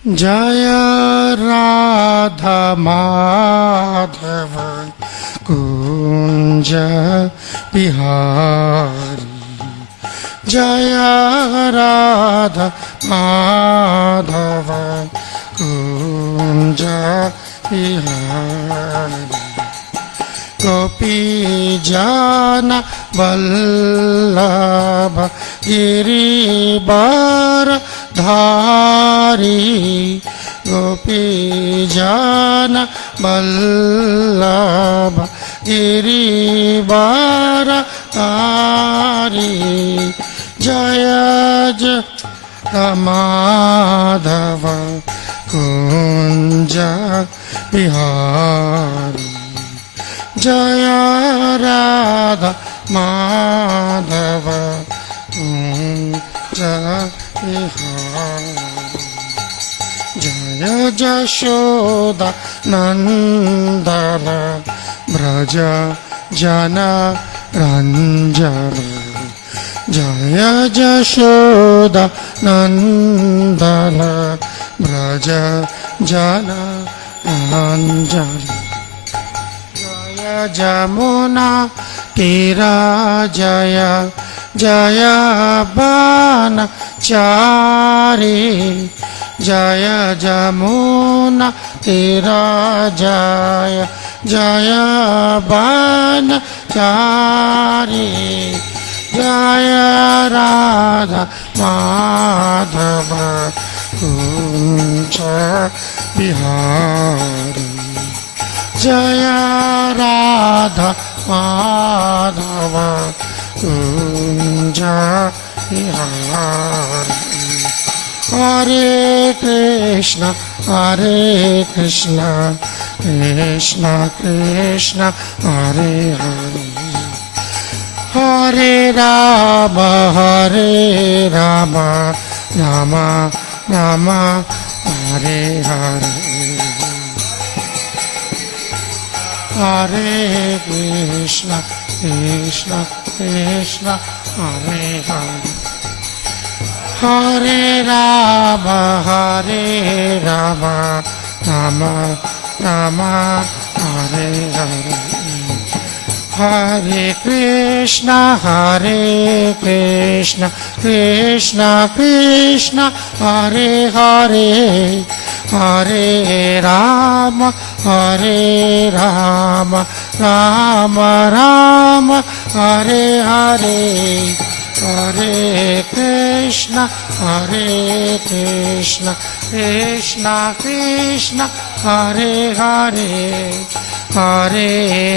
जय राधा माधव कुंज बिहारी, जय राधा माधव कुंज बिहारी। गोपी जन वल्लभ गिरिवर धारी, गोपी जन वल्लभ गिरिवर धारी। जय जय माधव कुंज बिहारी, जय राधा माधव कुंज बिहारी। जय यशोदा नंदन ब्रज जन रंजन, जय यशोदा नंदन ब्रज जन रंजन। जय जमुना तीरा जय जय बनचारी, जय जमुना तीरा जय जय बनचारी। जय राधा माधव कुंज बिहारी, जय राधा माधव कुंज बिहारी। हरे कृष्ण कृष्ण कृष्ण हरे हरे, हरे राम राम राम हरे हरे, हरे कृष्ण कृष्ण कृष्ण हरे हरे, हरे राम राम राम हरे हरे, हरे कृष्ण कृष्ण कृष्ण हरे हरे, हरे राम राम राम हरे हरे, हरे कृष्ण कृष्ण कृष्ण हरे हरे, हरे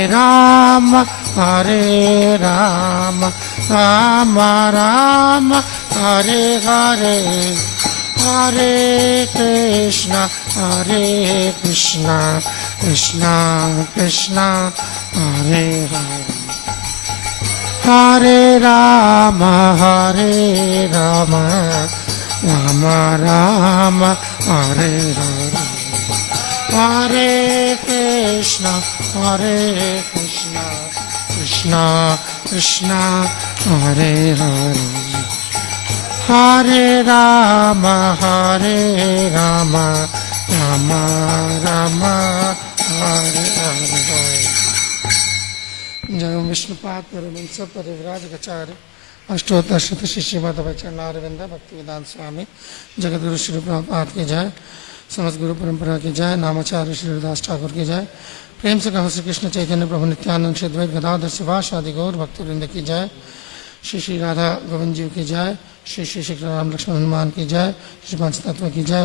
राम राम राम हरे हरे, हरे कृष्ण कृष्ण कृष्ण हरे हरे, हरे राम राम राम हरे हरे, हरे कृष्ण कृष्ण कृष्ण हरे हरे, हरे राम राम राम हरे हरे। जय विष्णुपाद परमहंस परिव्राजकाचार्य अष्टोत्तर शत शिष्य मध्वचरणारविंद भक्ति वेदांत स्वामी जगतगुरु श्री प्रभुपाद की जय, समस्त गुरु परंपरा की जय, नामाचार्य श्री हरिदास ठाकुर की जय। प्रेम से कहो श्री कृष्ण चैतन्य प्रभु नित्यानंद श्री अद्वैत गदाधर शिवास आदि गौर भक्तवृंद की जय, श्री श्री राधा गोविंद जी की जय, श्री श्री श्री राम लक्ष्मण हनुमान की जय, श्री पंचतत्व की जय,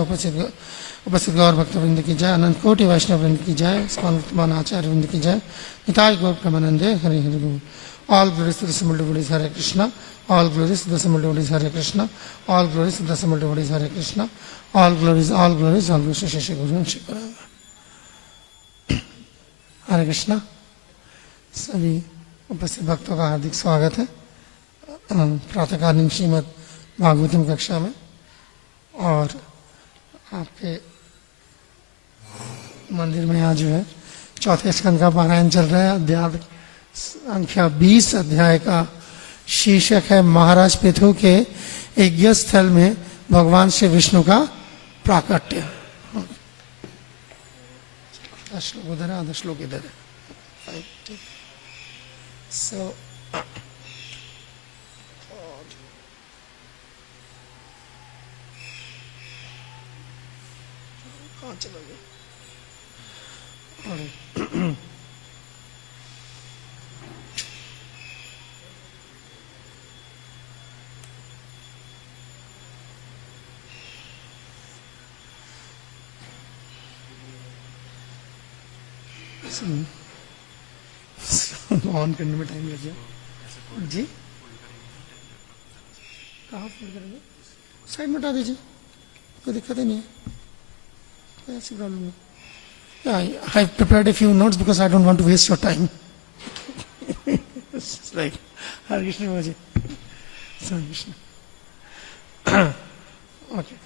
उपस्थित गौर भक्तवृंद की जय, अनंत कोटि वैष्णव वृंद की जय, स्कंदमान आचार्य वृंद की जय, निताय गौर प्रमानंदे हरि हरि बोल। All glories to the Summit Devotees Hare Krishna, all glories to the Summit Devotees Hare Krishna, all glories to the Summit Devotees Hare Krishna, all glories to Shri Shri Guru Shri Parama। हरे कृष्णा। सभी उपस्थित भक्तों का हार्दिक स्वागत है प्रातःकालीन श्रीमद् भागवतम कक्षा में। और आपके मंदिर में यहाँ जो है चौथे स्कंद का पारायण चल रहा है। अध्याय संख्या 20 अध्याय का शीर्षक है महाराज पृथु के यज्ञ स्थल में भगवान श्री विष्णु का प्राकट्य। आधा श्लोक उधर है, आधा श्लोक इधर है। सो कहाँ चला गया? ऑन करने में टाइम लग गया जी। कहाँ फोल्ड करेंगे? साइड में हटा दीजिए, कोई दिक्कत ही नहीं है, ऐसी प्रॉब्लम नहीं। Yeah, I prepared a few notes because I don't want to waste your time. It's like Hare Krishna Baji. Hare Krishna. Okay.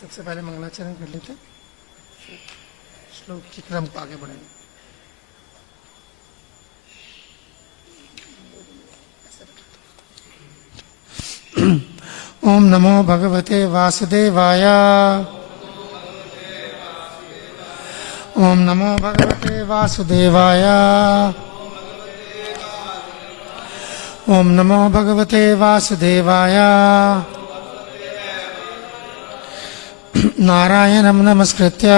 सबसे पहले मंगलाचरण कर लेते हैं, श्लोक के क्रम को आगे बढ़ेंगे। ओम नमो भगवते वासुदेवाय। ओम नमो भगवते वासुदेवाय। ओम नमो भगवते वासुदेवाय। नारायणं नमस्कृत्य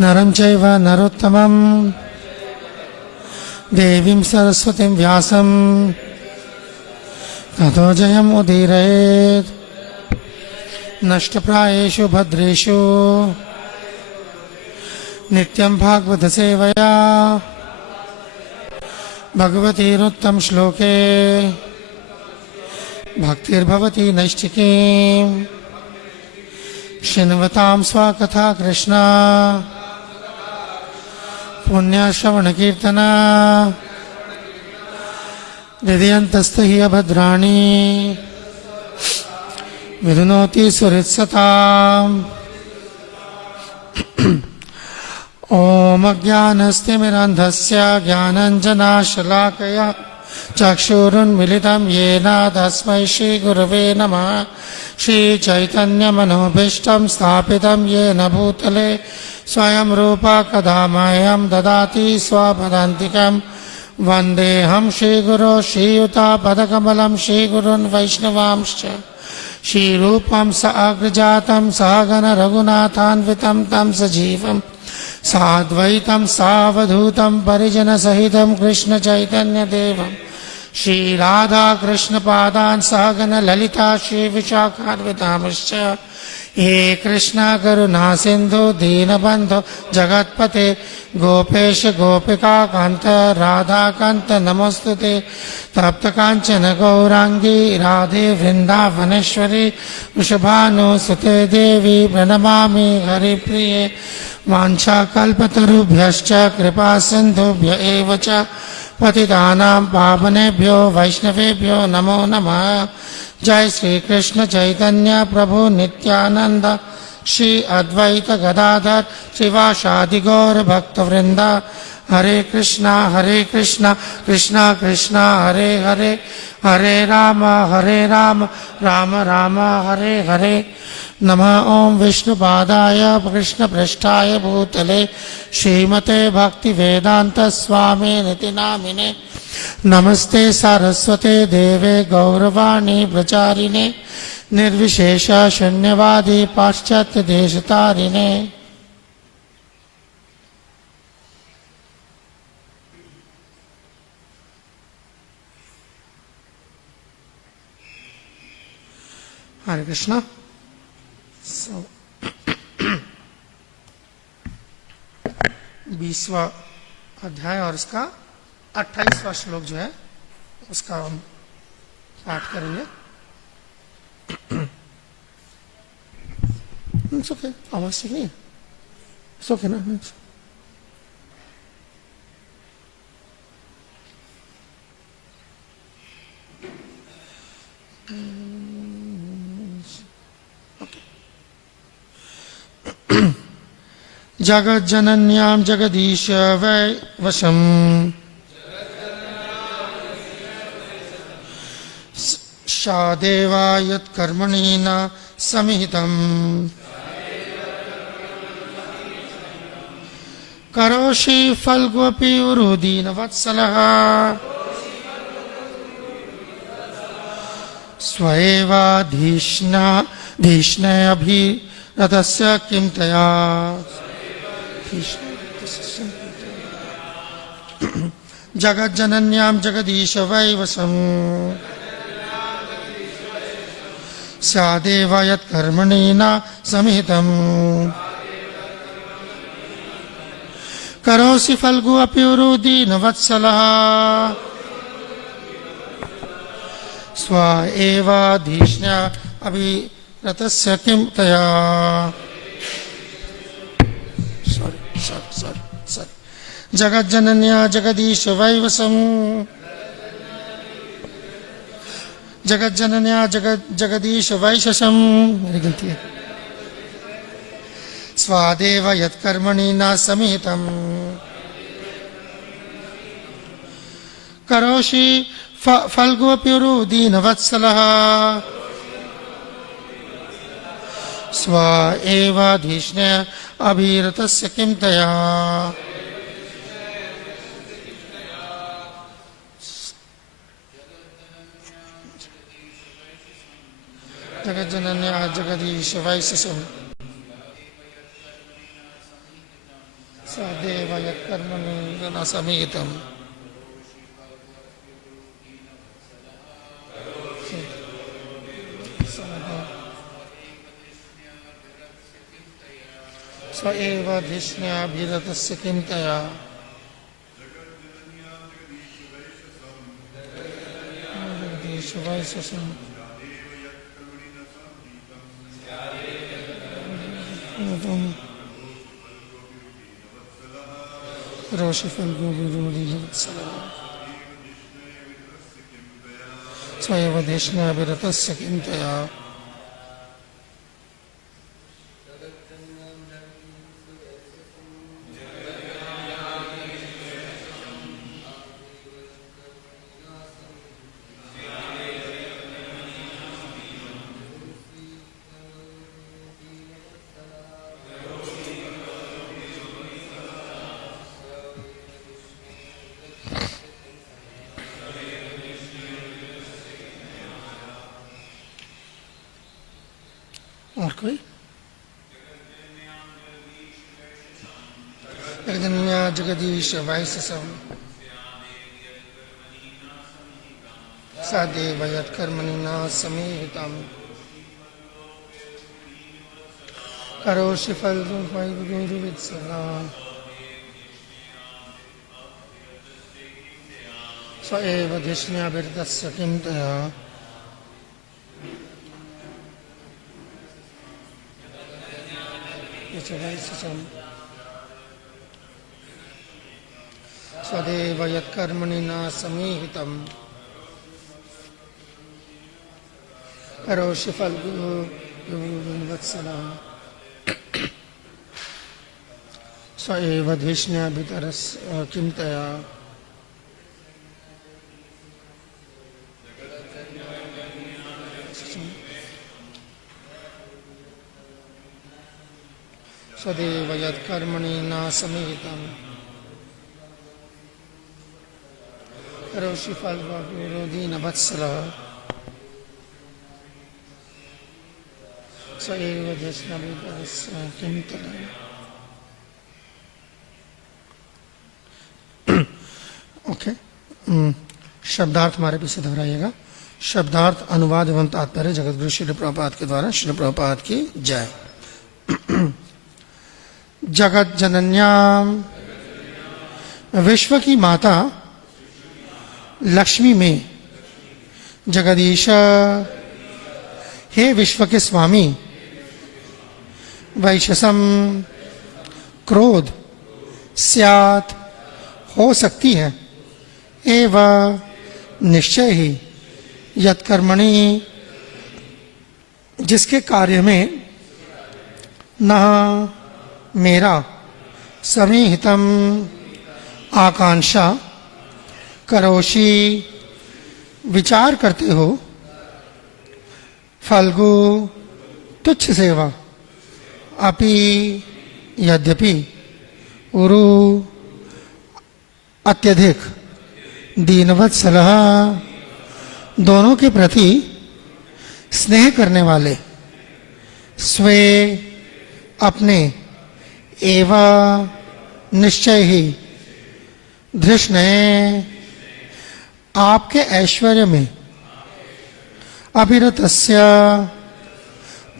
नरं चैव नरोत्तमं देवीं सरस्वतीं व्यासं ततो जयम् उदीरयेत्। नष्टप्रायेषु भद्रेषु नित्यं भागवत सेवया भगवतीरुत्तम श्लोके भक्तिर्भवति नैष्ठिकीम्। शृण्वतां स्वाकथा कृष्णा पुण्यश्रवणकीर्तना हृदयन्तस्थ हि अभद्राणि विरुणोति सुहृत्सताम्। ओम अज्ञानस्तिमिरन्धस्य ज्ञानाञ्जनशलाकया चक्षुरुन्मीलितं येन तस्मै श्रीगुरवे नमः। श्रीचैतन्यमनोभीष्टं स्थापितं येन भूतले स्वयं रूपा कदा मह्यं ददाति स्वपदान्तिकं। वन्देऽहं श्रीगुरो श्रीयुतापदकमलं श्रीगुरून् वैष्णवांश्च। श्रीरूपं साग्रजातं सहगण रघुनाथान्वितं तं सजीवं साद्वैतं सावधूतं परिजनसहितं कृष्णचैतन्यदेवं श्रीराधाकृष्णपादान् सहगण ललिता श्रीविशाखान्वितांश्च। हे कृष्ण करुणा सिन्धु दीनबन्धो जगत्पते गोपेश गोपिका कान्त राधाकान्त नमोस्तुते। तप्त कांचन गौरांगी राधे वृंदावनेश्वरी वृषभानुसुते देवी प्रणमामि हरिप्रिये। वाञ्छाकल्पतरुभ्यश्च कृपा सिन्धुभ्य एव च पतितानां पावनेभ्यो वैष्णवेभ्यो नमो नमः। जय श्री कृष्ण चैतन्य प्रभु नित्यानंद श्री अद्वैत गदाधर श्रीवासादि गौर भक्तवृंद। हरे कृष्णा कृष्णा कृष्णा हरे हरे, हरे राम राम राम हरे हरे। नमः ओं विष्णुपादाय कृष्णपृष्ठाय भूतले श्रीमते भक्तिवेदांत स्वामिनिति नामिने। नमस्ते सारस्वते देवे गौरवाणी प्रचारिणे निर्विशेष शून्यवादी पाश्चात्य देशतारिणे। हरे कृष्णा। So 20वां अध्याय और इसका 28वां श्लोक जो है उसका हम पाठ करेंगे। It's okay, आवाज ठीक नहीं है? It's okay ना? जगज्जनन्यां जगदीश वै वशम् सा देवा यत्कर्मणि न समिहितम् करोषि फल्गुऽपि उरुदीनवत्सलः स्वएवाधीष्णयभिरतस्य किं तया जगज्जनन्यां जगदीश वैवसम् स्यादेव यत्कर्मणि न समिहितम् करोषि फल्गु अपि उरुदीनवत्सलः स्व एवाधीष्ण्य अभिरतस्य किं तया जगज्जनन्या जगदीश वैवसम् जगज्जनन्या जगदीश वैशसम् मेरी गलती है स्वादेव यत्कर्मणि न समिहितम् करोषि फल्गुऽपि उरुदीनवत्सलः स्व एवाधीष्ण्य अभिरतस्य किं तया जगज्जनन्या जगदीश वैशसम् सदेव यत्कर्मणि न समिहितम् स एव धिष्ण्याभिरतस्य किं तया जगदीश वैशसम् करोषि फल्गुऽपिरुदीनवत्सलः स एव धिष्ण्याभिरतस्य किं तया और कोई जगज्जनन्या जगदीश वैशसम् सदेव यत्कर्मणि न समिहितम् करोषि फल्गुऽपिरुदीनवत्सलः स्व एव धिष्ण्याभिरतस्य किं तया सदैव यत्कर्मणि न समिहितम् करोषि फल्गुऽपिरुदीनवत्सलः स एव धिष्ण्याभिरतस्य किं तया सदैव यत्कर्मणि न समिहितम् करोषि फल्गुऽपिरुदीनवत्सलः स एव धिष्ण्याभिरतस्य किं तया ओके शब्दार्थ हमारे पीछे दोहराइएगा शब्दार्थ अनुवाद एवं तात्पर्य जगतगुरु श्रील प्रभुपाद के द्वारा श्रील प्रभुपाद की जय जगत जनन्याम विश्व की माता लक्ष्मी में जगदीश हे विश्व के स्वामी वैशसम क्रोध स्यात हो सकती है एवं निश्चय ही यत्कर्मणि जिसके कार्य में न मेरा समिहितम आकांक्षा करोषि विचार करते हो फल्गु तुच्छ सेवा अपि यद्यपि उरु अत्यधिक दीनवत्सलः दोनों के प्रति स्नेह करने वाले स्वे अपने एवं निश्चय ही धृष्णये आपके ऐश्वर्य में अभिरतस्य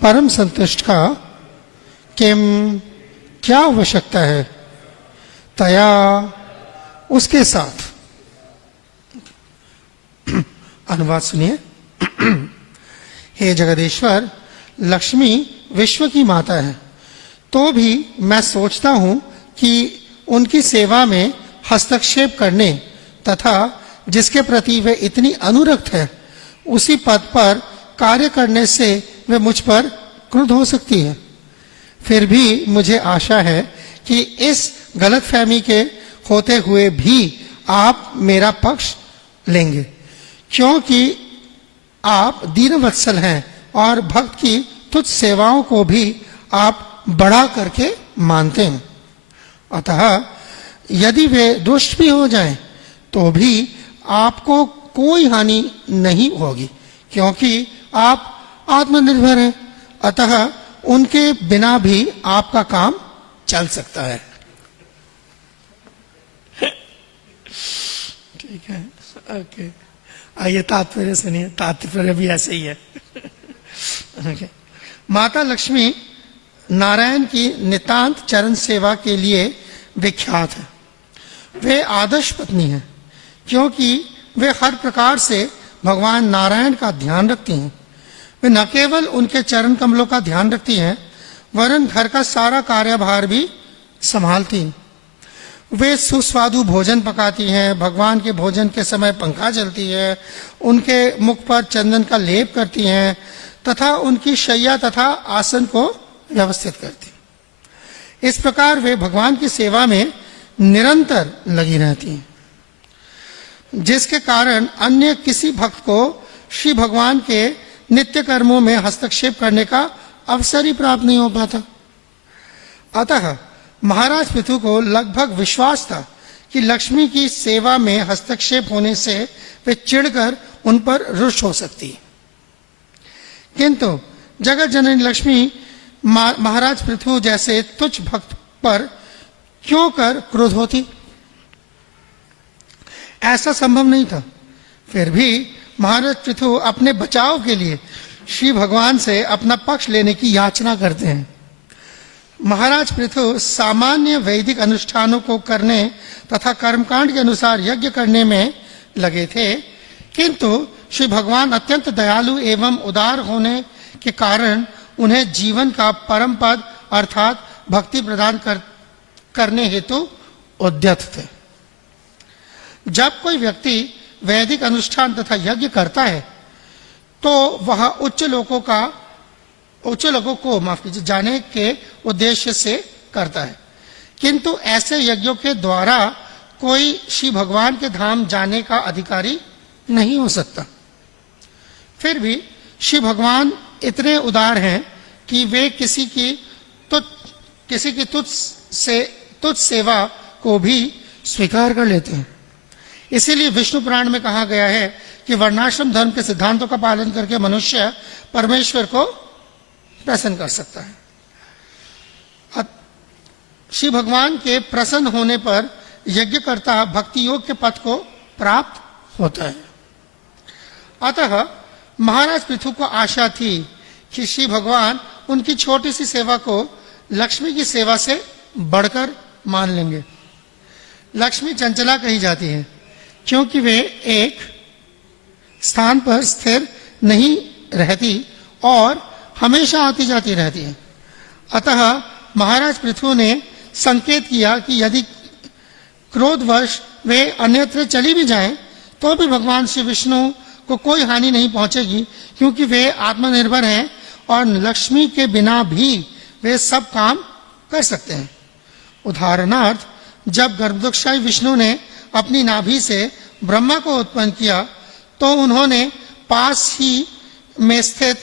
परम संतुष्ट का किम क्या आवश्यकता है तया उसके साथ। अनुवाद सुनिए। हे जगदीश्वर, लक्ष्मी विश्व की माता है, तो भी मैं सोचता हूं कि उनकी सेवा में हस्तक्षेप करने तथा जिसके प्रति वे इतनी अनुरक्त है उसी पद पर कार्य करने से वे मुझ पर क्रुद्ध हो सकती है। फिर भी मुझे आशा है कि इस गलतफहमी के होते हुए भी आप मेरा पक्ष लेंगे, क्योंकि आप दीनवत्सल हैं और भक्त की तुच्छ सेवाओं को भी आप बढ़ा करके मानते हैं। अतः यदि वे दुष्ट भी हो जाएं, तो भी आपको कोई हानि नहीं होगी, क्योंकि आप आत्मनिर्भर हैं। अतः उनके बिना भी आपका काम चल सकता है। ठीक है, ओके। आइए तात्पर्य सुनिए। तात्पर्य भी ऐसे ही है। ओके। माता लक्ष्मी नारायण की नितांत चरण सेवा के लिए विख्यात है। वे आदर्श पत्नी हैं, क्योंकि वे हर प्रकार से भगवान नारायण का ध्यान रखती हैं। वे न केवल उनके चरण कमलों का ध्यान रखती हैं, वरन घर का सारा कार्यभार भी संभालती हैं। वे सुस्वादु भोजन पकाती हैं, भगवान के भोजन के समय पंखा चलती है, उनके मुख पर चंदन का लेप करती हैं तथा उनकी शैया तथा आसन को व्यवस्थित करती। इस प्रकार वे भगवान की सेवा में निरंतर लगी रहती हैं, जिसके कारण अन्य किसी भक्त को श्री भगवान के नित्य कर्मों में हस्तक्षेप करने का अवसर ही प्राप्त नहीं हो पाता। अतः महाराज पृथु को लगभग विश्वास था कि लक्ष्मी की सेवा में हस्तक्षेप होने से वे चिढ़कर उन पर रुष्ट हो सकती। किंतु जगत जननी लक्ष्मी महाराज पृथु जैसे तुच्छ भक्त पर क्यों कर क्रोध होती? ऐसा संभव नहीं था। फिर भी महाराज पृथु अपने बचाव के लिए श्री भगवान से अपना पक्ष लेने की याचना करते हैं। महाराज पृथु सामान्य वैदिक अनुष्ठानों को करने तथा कर्मकांड के अनुसार यज्ञ करने में लगे थे, किंतु श्री भगवान अत्यंत दयालु एवं उदार होने के कारण उन्हें जीवन का परम पद अर्थात भक्ति प्रदान करने हेतु उद्यत थे। जब कोई व्यक्ति वैदिक अनुष्ठान तथा यज्ञ करता है तो वह उच्च लोगों को माफ कीजिए जाने के उद्देश्य से करता है, किंतु ऐसे यज्ञों के द्वारा कोई श्री भगवान के धाम जाने का अधिकारी नहीं हो सकता। फिर भी श्री भगवान इतने उदार हैं कि वे किसी की तुच्छ सेवा को भी स्वीकार कर लेते हैं। इसीलिए विष्णु पुराण में कहा गया है कि वर्णाश्रम धर्म के सिद्धांतों का पालन करके मनुष्य परमेश्वर को प्रसन्न कर सकता है। श्री भगवान के प्रसन्न होने पर यज्ञकर्ता भक्ति योग के पथ को प्राप्त होता है। अतः महाराज पृथु को आशा थी कि श्री भगवान उनकी छोटी सी सेवा को लक्ष्मी की सेवा से बढ़कर मान लेंगे। लक्ष्मी चंचला कही जाती है, क्योंकि वे एक स्थान पर स्थिर नहीं रहती और हमेशा आती जाती रहती है। अतः महाराज पृथु ने संकेत किया कि यदि क्रोधवश वे अन्यत्र चली भी जाएं, तो भी भगवान श्री विष्णु को कोई हानि नहीं पहुंचेगी, क्योंकि वे आत्मनिर्भर हैं और लक्ष्मी के बिना भी वे सब काम कर सकते हैं। उदाहरणार्थ, जब गर्भदुक्षाई विष्णु ने अपनी नाभि से ब्रह्मा को उत्पन्न किया, तो उन्होंने पास ही में स्थित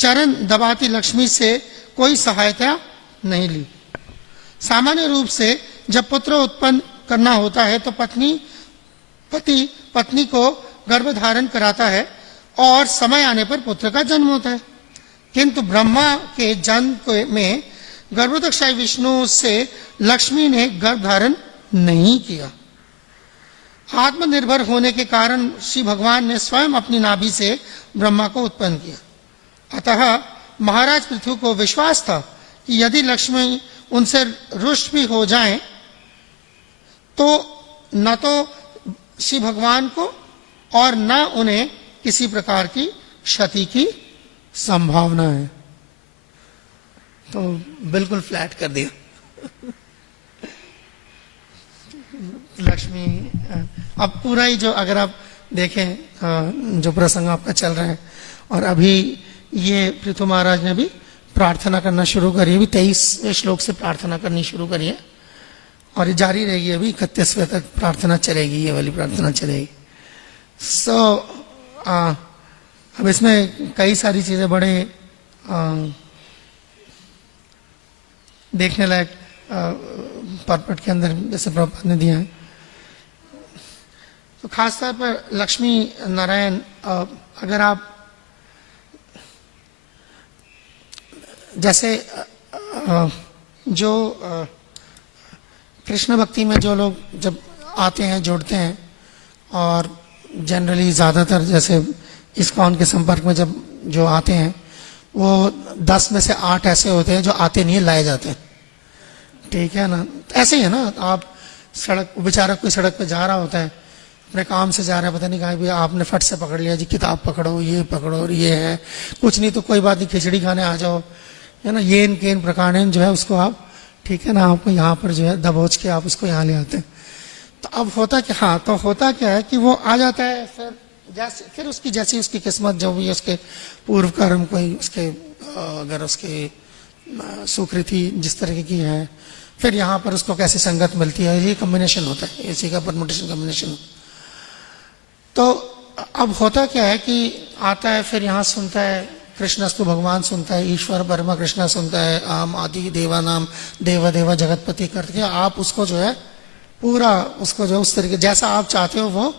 चरण दबाती लक्ष्मी से कोई सहायता नहीं ली। सामान्य रूप से जब पुत्र उत्पन्न करना होता है तो पति पत्नी को गर्भ धारण कराता है और समय आने पर पुत्र का जन्म होता है। किंतु ब्रह्मा के जन्म में गर्भोदकशाही विष्णु से लक्ष्मी ने गर्भ धारण नहीं किया। आत्मनिर्भर होने के कारण श्री भगवान ने स्वयं अपनी नाभि से ब्रह्मा को उत्पन्न किया। अतः महाराज पृथु को विश्वास था कि यदि लक्ष्मी उनसे रुष्ट भी हो जाएं तो न तो श्री भगवान को और न उन्हें किसी प्रकार की क्षति की संभावना है। तो बिल्कुल फ्लैट कर दिया। लक्ष्मी अब पूरा ही जो अगर आप देखें जो प्रसंग आपका चल रहा है, और अभी ये पृथु महाराज ने भी प्रार्थना करना शुरू करी है, अभी 23वें श्लोक से प्रार्थना करनी शुरू करी है और ये जारी रहेगी, अभी 31वें तक प्रार्थना चलेगी, ये वाली प्रार्थना चलेगी। अब इसमें कई सारी चीजें बड़े देखने लायक परपट के अंदर जैसे प्रभुपाद ने दिया है। तो खासतौर पर लक्ष्मी नारायण, अगर आप जैसे जो कृष्ण भक्ति में जो लोग जब आते हैं जुड़ते हैं, और जनरली ज़्यादातर जैसे इस्कॉन के संपर्क में जब जो आते हैं वो 10 में से 8 ऐसे होते हैं जो आते नहीं लाए जाते हैं। ठीक है ना, ऐसे ही है ना। आप सड़क बेचारा कोई सड़क पे जा रहा होता है, अपने काम से जा रहा है, पता नहीं कहा भी आपने फट से पकड़ लिया जी, किताब पकड़ो, ये पकड़ो और ये है, कुछ नहीं तो कोई बात नहीं, खिचड़ी खाने आ जाओ, है ना, येन केन प्रकार जो है उसको आप, ठीक है ना, आपको यहाँ पर जो है दबोच के आप उसको यहाँ ले आते हैं। तो अब होता क्या, हाँ, तो होता क्या है कि वो आ जाता है, फिर उसकी जैसी उसकी किस्मत जो भी उसके पूर्व कर्म कोई उसके अगर उसकी सुकृति जिस तरह की है, फिर यहाँ पर उसको कैसी संगत मिलती है, ये कॉम्बिनेशन होता है, इसी का परमुटेशन कॉम्बिनेशन। तो अब होता क्या है कि आता है, फिर यहाँ सुनता है कृष्णस्तु भगवान सुनता है, ईश्वर परमा कृष्णा सुनता है, आम आदि देवा नाम देवा देवा जगतपति करके आप उसको जो है पूरा उसको जो उस तरीके जैसा आप चाहते हो वो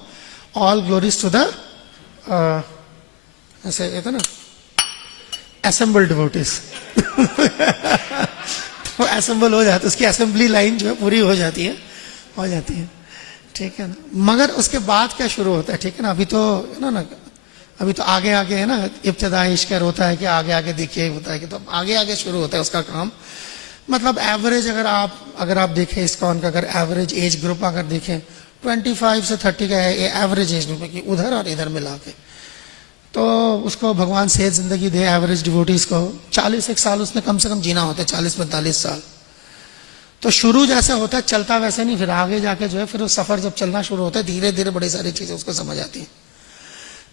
ऑल ग्लोरीज टू द ऐसे कहते ना असेंबल डिवोटीज तो असेंबल हो जाता है, उसकी असेंबली लाइन जो है पूरी हो जाती है। ठीक है ना, मगर उसके बाद क्या शुरू होता है, ठीक है ना, अभी तो ना अभी तो आगे आगे है ना, इब्तिदा इश्क़ होता है कि आगे आगे देखिए होता है कि, तो आगे आगे शुरू होता है उसका काम। मतलब एवरेज अगर आप देखें इसका उनका अगर एवरेज एज ग्रुप अगर देखें 25 से 30 का है, ये एवरेज एज ग्रुप है कि उधर और इधर मिला के, तो उसको भगवान सेहत जिंदगी दे एवरेज डिवोटीज को 41 साल उसने कम से कम जीना होता है, 40-45 साल। तो शुरू जैसे होता है चलता वैसे नहीं, फिर आगे जाके जो है फिर वो सफर जब चलना शुरू होता है धीरे धीरे बड़ी सारी चीजें उसको समझ आती हैं।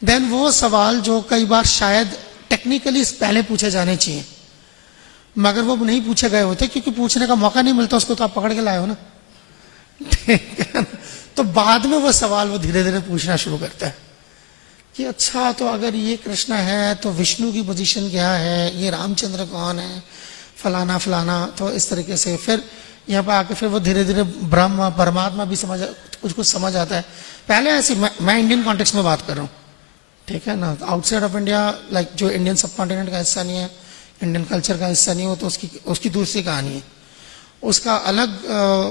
देन वो सवाल जो कई बार शायद टेक्निकली पहले पूछे जाने चाहिए मगर वो नहीं पूछे गए होते क्योंकि पूछने का मौका नहीं मिलता उसको, तो आप पकड़ के लाए हो ना, ठीक है। तो बाद में वो सवाल वो धीरे धीरे पूछना शुरू करता है कि अच्छा तो अगर ये कृष्ण है तो विष्णु की पोजीशन क्या है, ये रामचंद्र कौन है, फलाना फलाना। तो इस तरीके से फिर यहाँ पर आके फिर वो धीरे धीरे ब्रह्म परमात्मा भी कुछ समझ आता है। पहले ऐसी मैं इंडियन कॉन्टेक्स्ट में बात कर रहा हूँ, ठीक है ना, आउटसाइड ऑफ इंडिया लाइक जो इंडियन सब कॉन्टिनेंट का हिस्सा नहीं है, इंडियन कल्चर का हिस्सा नहीं हो, तो उसकी दूसरी कहानी है, उसका अलग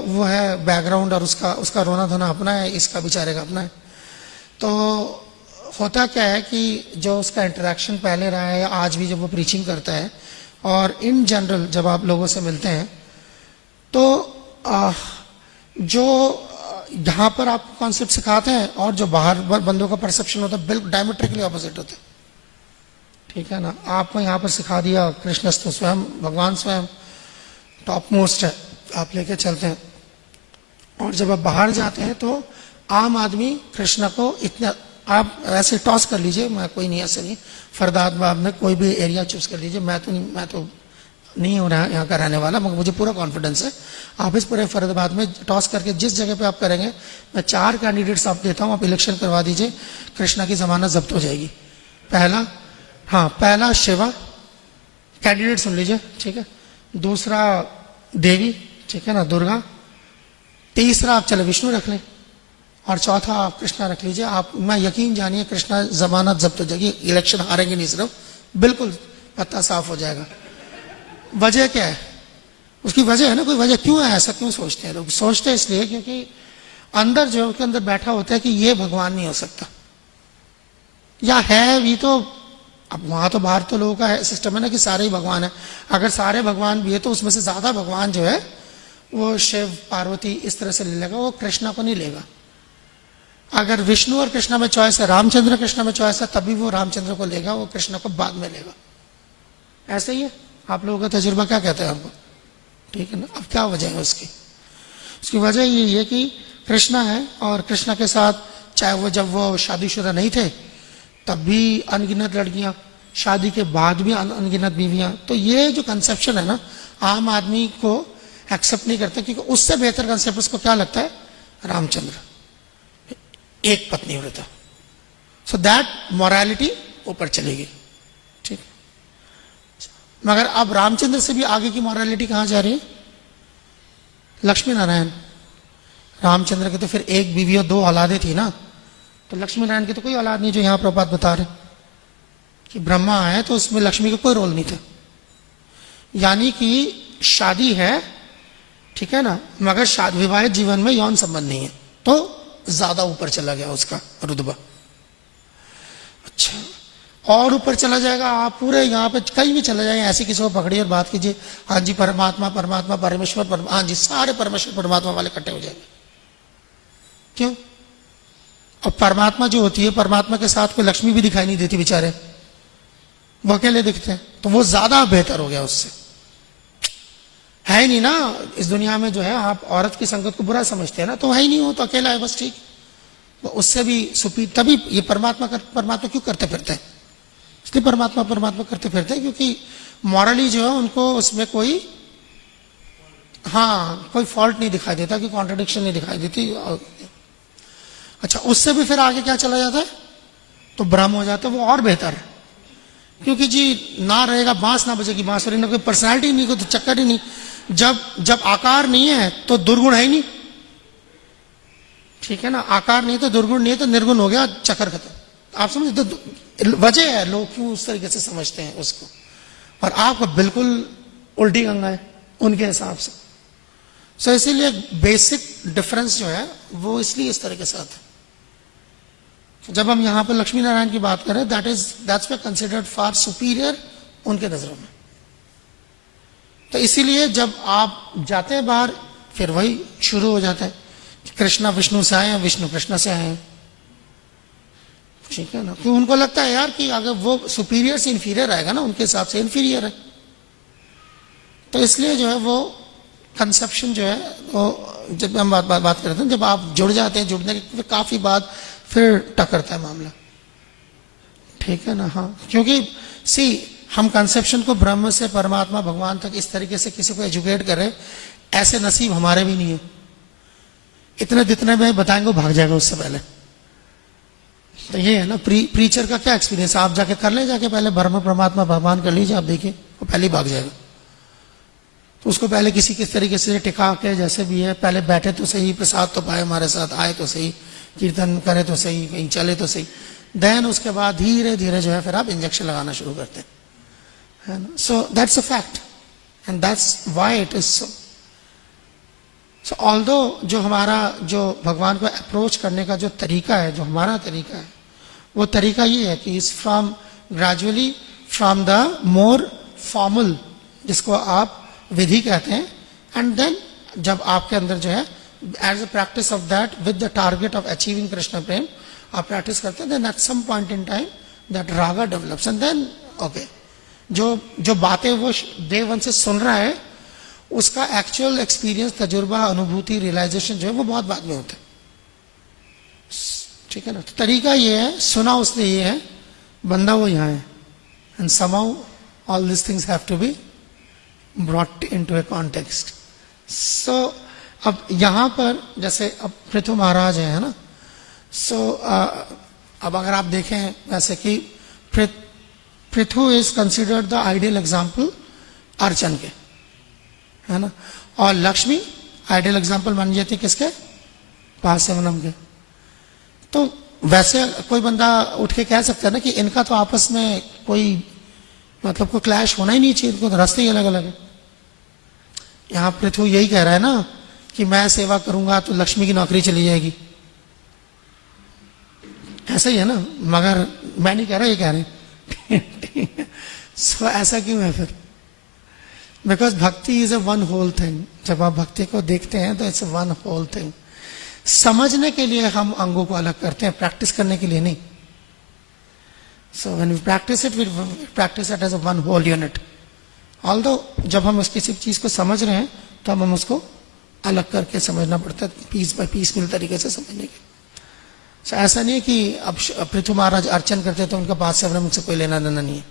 वो है बैकग्राउंड और उसका रोना धोना अपना है, इसका बेचारे का अपना है। तो होता क्या है कि जो उसका इंटरेक्शन पहले रहा है आज भी जब वो प्रीचिंग करता है और इन जनरल जब आप लोगों से मिलते हैं तो जो यहाँ पर आप कॉन्सेप्ट सिखाते हैं और जो बाहर बंदों का परसेप्शन होता है बिल्कुल डायमेट्रिकली ऑपोजिट होता है, ठीक है ना। आपको यहाँ पर सिखा दिया कृष्णस्तु स्वयं भगवान स्वयं टॉप मोस्ट है, आप लेके चलते हैं, और जब आप बाहर जाते हैं तो आम आदमी कृष्ण को इतना आप ऐसे टॉस कर लीजिए, मैं कोई नहीं ऐसे नहीं, फरदाबाद में कोई भी एरिया चूज कर लीजिए, मैं तो नहीं हो रहा यहाँ का रहने वाला, मगर मुझे पूरा कॉन्फिडेंस है। आप इस पूरे फरीदाबाद में टॉस करके जिस जगह पे आप करेंगे, मैं 4 कैंडिडेट्स आप देता हूँ, आप इलेक्शन करवा दीजिए, कृष्णा की जमानत जब्त हो जाएगी। पहला शिवा, कैंडिडेट सुन लीजिए, ठीक है। दूसरा देवी, ठीक है ना, दुर्गा। तीसरा आप चले विष्णु रख लें, और चौथा आप कृष्णा रख लीजिए। आप मैं यकीन जानिए कृष्णा जमानत जब्त हो जाएगी, इलेक्शन हारेंगे नहीं सिर्फ, बिल्कुल पत्ता साफ हो जाएगा। वजह क्या है? उसकी वजह है ना, कोई वजह क्यों है, ऐसा क्यों सोचते हैं लोग? सोचते हैं इसलिए क्योंकि अंदर जो उसके अंदर बैठा होता है कि ये भगवान नहीं हो सकता, या है भी तो। अब वहां तो बाहर तो लोगों का है सिस्टम है ना कि सारे ही भगवान है। अगर सारे भगवान भी है तो उसमें से ज्यादा भगवान जो है वो शिव पार्वती इस तरह से ले लेगा, वो कृष्णा को नहीं लेगा। अगर विष्णु और कृष्णा में चॉइस है, रामचंद्र कृष्णा में चॉइस है, तभी वो रामचंद्र को लेगा, वो कृष्णा को बाद में लेगा। ऐसे ही है। आप लोगों का तजुर्बा क्या कहता है आपको? ठीक है ना। अब क्या वजह है उसकी? उसकी वजह ये है कि कृष्णा है, और कृष्णा के साथ चाहे वो जब वो शादीशुदा नहीं थे तब भी अनगिनत लड़कियां, शादी के बाद भी अनगिनत बीवियां। तो ये जो कंसेप्शन है ना, आम आदमी को एक्सेप्ट नहीं करते, क्योंकि उससे बेहतर कंसेप्ट उसको क्या लगता है? रामचंद्र, एक पत्नी व्रत। सो दैट मोरालिटी ऊपर चली गई, ठीक। मगर अब रामचंद्र से भी आगे की मोरालिटी कहां जा रही है? लक्ष्मी नारायण। रामचंद्र के तो फिर एक बीवी और 2 औलादें थी ना, तो लक्ष्मी नारायण की तो कोई औलाद नहीं, जो यहां प्रपात बता रहे कि ब्रह्मा आए तो उसमें लक्ष्मी का कोई रोल नहीं था। यानी कि शादी है, ठीक है ना, मगर शादी विवाहित जीवन में यौन संबंध नहीं है, तो ज्यादा ऊपर चला गया उसका रुतबा। अच्छा, और ऊपर चला जाएगा आप पूरे यहाँ पे कहीं भी चला जाएगा, ऐसे किसी को पकड़िए और बात कीजिए, हाँ जी परमात्मा परमात्मा परमेश्वर हाँ जी, सारे परमेश्वर परमात्मा वाले इकट्ठे हो जाएंगे। क्यों? और परमात्मा जो होती है, परमात्मा के साथ कोई लक्ष्मी भी दिखाई नहीं देती, बेचारे वो अकेले दिखते हैं, तो वो ज्यादा बेहतर हो गया उससे। है ही नहीं ना इस दुनिया में जो है, आप औरत की संगत को बुरा समझते हैं ना, तो है ही नहीं, हो तो अकेला है बस, ठीक। तो उससे भी सुपी, तभी ये परमात्मा क्यों करते फिरते हैं? इसलिए परमात्मा परमात्मा करते फिरते हैं क्योंकि मॉरली जो है उनको उसमें कोई, हाँ, कोई फॉल्ट नहीं दिखाई देता, कि कॉन्ट्रडिक्शन नहीं दिखाई देती। अच्छा, उससे भी फिर आगे क्या चला जाता है? तो ब्रह्म हो जाता है, वो और बेहतर है। क्योंकि जी ना रहेगा बांस ना बजेगी बांसुरी, ना कोई पर्सनैलिटी नहीं, कोई तो चक्कर ही नहीं। जब आकार नहीं है तो दुर्गुण है ही नहीं, ठीक है ना। आकार नहीं तो दुर्गुण नहीं है, तो निर्गुण हो गया, चक्कर खत्म। आप समझे? तो वजह है लोग क्यों उस तरीके से समझते हैं उसको, और आपको बिल्कुल उल्टी गंगा है उनके हिसाब से। सो इसीलिए बेसिक डिफरेंस जो है वो इसलिए इस तरह के साथ है। जब हम यहां पर लक्ष्मी नारायण की बात करें, दैट्स कंसिडर्ड फार सुपीरियर उनके नजरों में। तो इसीलिए जब आप जाते हैं बाहर, फिर वही शुरू हो जाता है कि कृष्णा विष्णु से आए हैं, विष्णु कृष्णा से आए हैं, ठीक है ना। क्योंकि उनको लगता है यार कि अगर वो सुपीरियर से इंफीरियर आएगा ना, उनके हिसाब से इंफीरियर है। तो इसलिए जो है वो कंसेप्शन जो है वो, जब हम बात करते हैं, जब आप जुड़ जाते हैं, जुड़ने के काफी बाद फिर टकरता है मामला, ठीक है ना। हाँ, क्योंकि हम कंसेप्शन को ब्रह्म से परमात्मा भगवान तक इस तरीके से किसी को एजुकेट करें, ऐसे नसीब हमारे भी नहीं है। इतने जितने में बताएंगे वो भाग जाएगा उससे पहले। तो ये है ना, प्रीचर का क्या एक्सपीरियंस, आप जाके कर ले, जाके पहले ब्रह्म परमात्मा भगवान कर लीजिए, आप देखिए वो पहले ही भाग जाएगा। तो उसको पहले किस तरीके से टिका के, जैसे भी है, पहले बैठे तो सही, प्रसाद तो पाए हमारे साथ, आए तो सही, कीर्तन करे तो सही, कहीं चले तो सही, देन उसके बाद धीरे धीरे जो है फिर आप इंजेक्शन लगाना शुरू करते हैं, है ना। So that's a fact and that's why it is so. So although जो हमारा जो भगवान को अप्रोच करने का जो तरीका है, जो हमारा तरीका है, वो तरीका ये है कि is from gradually from the more formal, जिसको आप विधि कहते हैं, एंड देन जब आपके अंदर जो है as a practice of that with the target of achieving Krishna प्रेम आप प्रैक्टिस करते हैं, then at some point in time that raga develops and then okay, जो बातें वो देवन से सुन रहा है उसका एक्चुअल एक्सपीरियंस, तजुर्बा, अनुभूति, रियलाइजेशन जो है वो बहुत बाद में होता है, ठीक है ना। तो तरीका ये है, सुना उसने ये है, बंदा वो यहाँ है, and somehow all these things have to be brought into a context. So अब यहाँ पर जैसे अब पृथु महाराज है ना, सो अब अगर आप देखें वैसे कि Prithu is considered the ideal example अर्चन के, है ना, और लक्ष्मी आइडियल एग्जाम्पल मान जाती है किसके, पार्श्वनम के। तो वैसे कोई बंदा उठ के कह सकता है ना कि इनका तो आपस में कोई मतलब कोई क्लैश होना ही नहीं चाहिए, इनको तो रास्ते ही अलग अलग है। यहां पृथु यही कह रहा है ना कि मैं सेवा करूंगा तो लक्ष्मी की नौकरी चली जाएगी, ऐसा ही है ना, मगर मैं नहीं कह रहा, ये कह रहे सो ऐसा क्यों है फिर? Because bhakti is a one whole thing. जब आप भक्ति को देखते हैं तो it's a one whole thing. समझने के लिए हम अंगों को अलग करते हैं, प्रैक्टिस करने के लिए नहीं। So when we practice it, we practice it as a one whole unit. Although जब हम उस किसी चीज को समझ रहे हैं तो हम उसको अलग करके समझना पड़ता है, पीस बाय पीस मिल तरीके से समझने के। So, ऐसा नहीं है कि अब पृथु महाराज अर्चन करते तो उनका पास से मुझसे कोई लेना देना नहीं है।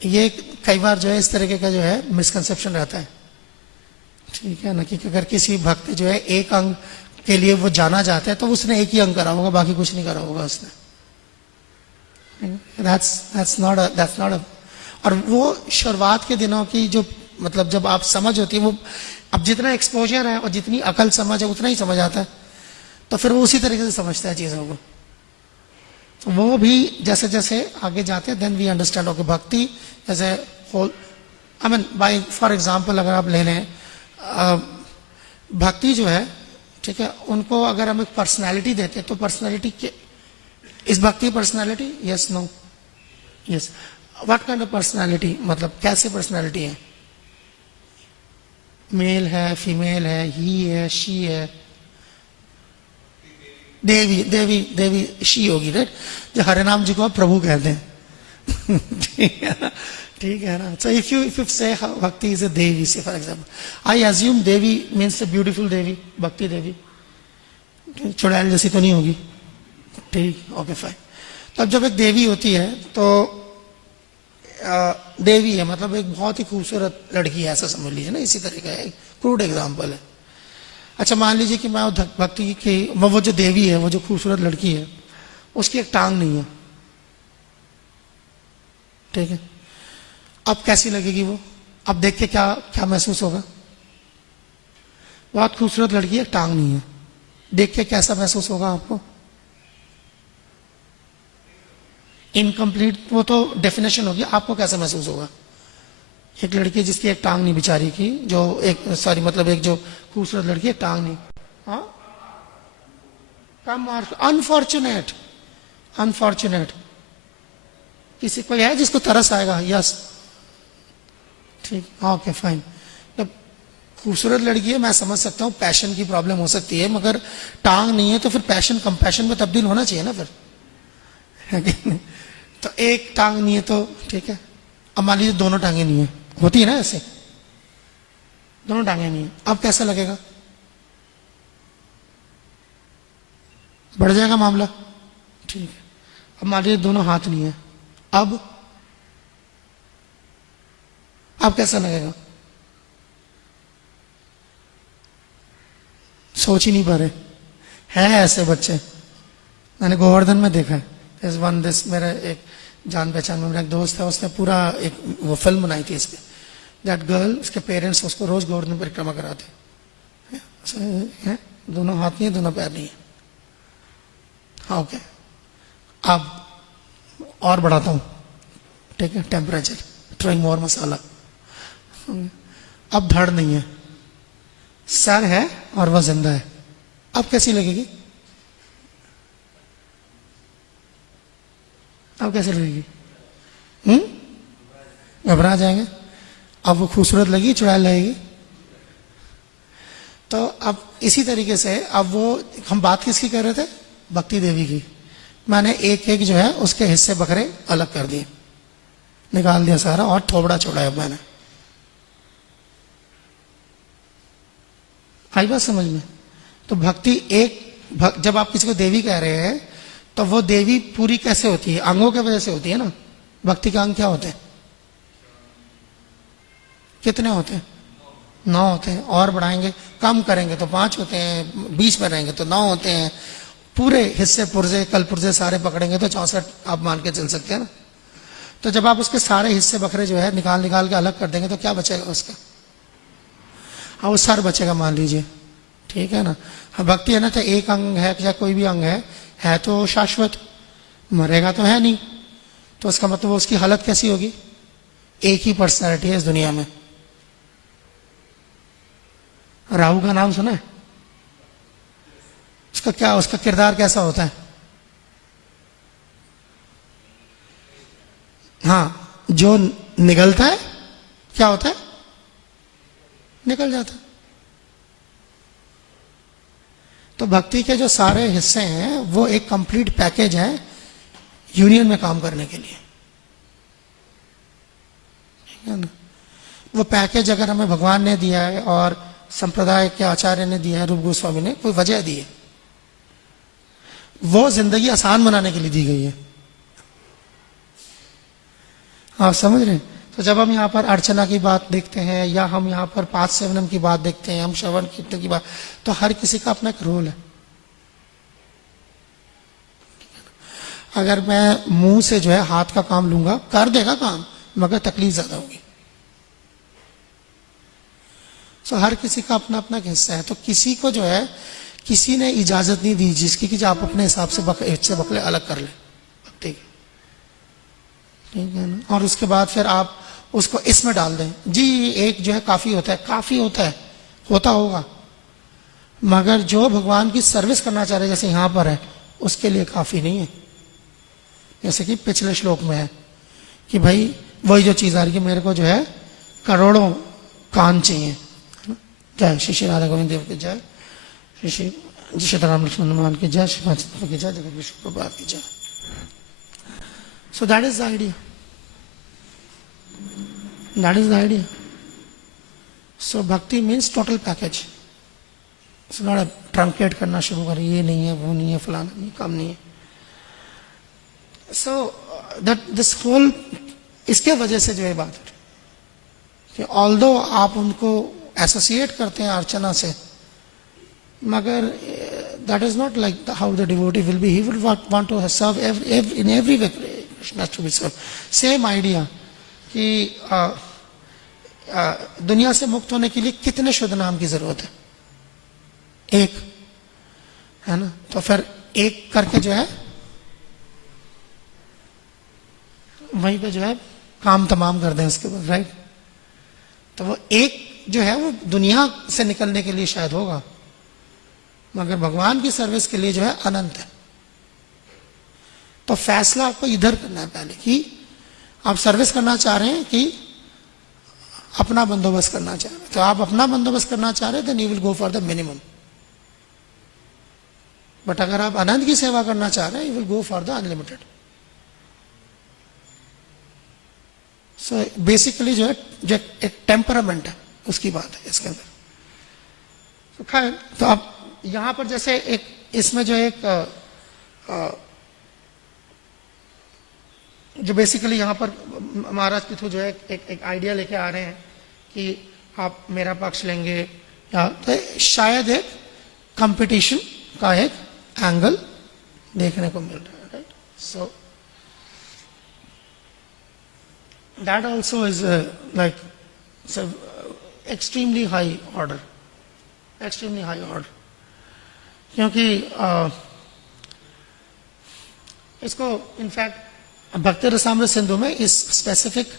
ये कई बार जो है इस तरीके का जो है मिसकंसेप्शन रहता है, ठीक है ना, कि अगर किसी भक्त जो है एक अंग के लिए वो जाना चाहता है तो उसने एक ही अंग करा होगा, बाकी कुछ नहीं करा होगा उसने। That's not a और वो शुरुआत के दिनों की जो मतलब जब आप समझ होती है, वो अब जितना एक्सपोजर है और जितनी अकल समझ है उतना ही समझ आता है, तो फिर वो उसी तरीके से समझता है चीजों को। तो वो भी जैसे जैसे आगे जाते हैं then we understand. Okay, bhakti जैसे whole, I mean by for example अगर आप ले लें भक्ति जो है, ठीक है, उनको अगर हम एक पर्सनैलिटी देते हैं तो पर्सनैलिटी के इस bhakti personality, yes no, yes, what kind of personality, मतलब कैसे पर्सनैलिटी है? मेल है, फीमेल है, ही है, शी है, देवी देवी देवी शी होगी, राइट? जो हरिनाम जी को आप प्रभु कहते हैं ठीक है ना। सो इफ यू से भक्ति is a devi, say for example I assume devi means a beautiful devi, bhakti devi, चुड़ैल जैसी तो नहीं होगी, ठीक, ओके फाइन। तब जब एक देवी होती है तो देवी है मतलब एक बहुत ही खूबसूरत लड़की है, ऐसा समझ लीजिए ना, इसी तरह का एक क्रूड एग्जाम्पल है। अच्छा, मान लीजिए कि मैं भक्ति की वो जो देवी है, वो जो खूबसूरत लड़की है, उसकी एक टांग नहीं है, ठीक है, अब कैसी लगेगी वो? अब देख के क्या क्या महसूस होगा? बहुत खूबसूरत लड़की है, टांग नहीं है, देख के कैसा महसूस होगा आपको? इनकम्प्लीट, वो तो डेफिनेशन होगी, आपको कैसा महसूस होगा? एक लड़की जिसकी एक टांग नहीं, बेचारी की, जो एक सॉरी मतलब एक जो खूबसूरत लड़की है, टांग नहीं, हाँ, कम अनफॉर्चुनेट, अनफॉर्चुनेट। किसी कोई है जिसको तरस आएगा? यस, ठीक, ओके फाइन। जब खूबसूरत लड़की है मैं समझ सकता हूँ पैशन की प्रॉब्लम हो सकती है, मगर टांग नहीं है तो फिर पैशन कंपैशन में तब्दील होना चाहिए ना फिर, है कि नहीं? तो एक टांग नहीं है तो ठीक है, अब मान लीजिए दोनों टांगे नहीं है, होती है ना ऐसे, दोनों टांगे नहीं है, अब कैसा लगेगा? बढ़ जाएगा मामला, ठीक है। अब मान लीजिए दोनों हाथ नहीं है, अब कैसा लगेगा? सोच ही नहीं पा रहे हैं ऐसे बच्चे, मैंने गोवर्धन में देखा है। इस वन दिस मेरा एक जान पहचान में मेरा एक दोस्त है, उसने पूरा एक वो फिल्म बनाई थी इस पे। दैट गर्ल, उसके पेरेंट्स उसको रोज गोवर्धन परिक्रमा कराते हैं, दोनों हाथ नहीं है, दोनों पैर नहीं है, हाँ ओके। अब और बढ़ाता हूं, ठीक है, टेम्परेचर, थ्रोइंग मोर मसाला। अब धड़ नहीं है, सर है और वह जिंदा है, अब कैसी लगेगी? अब कैसे लगेगी? घबरा जाएंगे। अब वो खूबसूरत लगी, चुड़ैल लगेगी। तो अब इसी तरीके से अब वो हम बात किसकी कर रहे थे? भक्ति देवी की। मैंने एक एक जो है उसके हिस्से बकरे अलग कर दिए, निकाल दिया सारा और थोबड़ा छोड़ाया मैंने। आई बात समझ में? तो भक्ति एक जब आप किसी को देवी कह रहे हैं तो वो देवी पूरी कैसे होती है? अंगों की वजह से होती है ना। भक्ति के अंग क्या होते हैं? कितने होते हैं? 9 होते हैं, और बढ़ाएंगे कम करेंगे तो 5 होते हैं, 20 में रहेंगे तो 9 होते हैं, पूरे हिस्से पुर्जे कल पुर्जे सारे पकड़ेंगे तो 64 आप मान के चल सकते हैं ना। तो जब आप उसके सारे हिस्से बखरे जो है निकाल निकाल के अलग कर देंगे तो क्या बचेगा उसका? हाँ, वो सर बचेगा मान लीजिए, ठीक है ना। हाँ, भक्ति है ना, तो एक अंग है या कोई भी अंग है तो शाश्वत, मरेगा तो है नहीं। तो उसका मतलब उसकी हालत कैसी होगी? एक ही पर्सनैलिटी है इस दुनिया में। राहु का नाम सुना है? उसका किरदार कैसा होता है? हाँ, जो निकलता है क्या होता है? निकल जाता है। तो भक्ति के जो सारे हिस्से हैं वो एक कंप्लीट पैकेज है यूनियन में काम करने के लिए, ठीक है ना। वो पैकेज अगर हमें भगवान ने दिया है और संप्रदाय के आचार्य ने दिया है, रूप गोस्वामी ने कोई वजह दी है, वो जिंदगी आसान बनाने के लिए दी गई है। आप समझ रहे हैं? तो जब हम यहाँ पर अर्चना की बात देखते हैं या हम यहाँ पर पाद सेवनम की बात देखते हैं, हम श्रवण कीर्तन की बात, तो हर किसी का अपना एक रोल है। अगर मैं मुंह से जो है हाथ का काम लूंगा, कर देगा काम, मगर तकलीफ ज्यादा होगी। तो हर किसी का अपना अपना हिस्सा है। तो किसी को जो है किसी ने इजाजत नहीं दी जिसकी कि आप अपने हिसाब से बकले अलग कर ले, ठीक है ना। और उसके बाद फिर आप उसको इसमें डाल दें, जी एक जो है काफी होता है, काफी होता होगा, मगर जो भगवान की सर्विस करना चाह रहे जैसे यहां पर है उसके लिए काफी नहीं है। जैसे कि पिछले श्लोक में है कि भाई वही जो चीज आ रही है, मेरे को जो है करोड़ों कान चाहिए। जय श्री श्री राधा गोविंद देव की जय, श्री श्री सीताराम लक्ष्मण हनुमान की जय, श्री माता की जय, जगत विष्णु प्रभुपाद की जय। So that is the idea. That is the idea. So bhakti means total package. It's not a truncate करना शुरू कर, ये नहीं है, वो नहीं है, फलाना नहीं, काम नहीं है. So that this whole इसके वजह से जो है बात है कि although आप उनको एसोसिएट करते हैं अर्चना से, मगर that is not like how the devotee will be. He will want to serve in every way. Krishna to be served. Same idea कि दुनिया से मुक्त होने के लिए कितने शुद्ध नाम की जरूरत है? एक, है ना। तो फिर एक करके जो है वहीं पे जो है काम तमाम कर दें उसके बाद, राइट। तो वो एक जो है वो दुनिया से निकलने के लिए शायद होगा, मगर भगवान की सर्विस के लिए जो है अनंत है। तो फैसला आपको इधर करना है पहले कि आप सर्विस करना चाह रहे हैं कि अपना बंदोबस्त करना चाह रहे हैं। तो आप अपना बंदोबस्त करना चाह रहे हैं then you will go for the minimum. But अगर आप अनंत की सेवा करना चाह रहे हैं you will go for the unlimited. So basically जो है जो एक टेम्परामेंट है उसकी बात है इसके अंदर। तो खैर, तो आप यहां पर जैसे एक इसमें जो एक जो बेसिकली यहां पर महाराज के थ्रू जो है एक आइडिया लेके आ रहे हैं कि आप मेरा पक्ष लेंगे या तो शायद एक कंपटीशन का एक एंगल देखने को मिल रहा है, right. So that also is like extremely high order, extremely high order, क्योंकि इसको इनफैक्ट भक्ति रसामृत सिंधु में इस स्पेसिफिक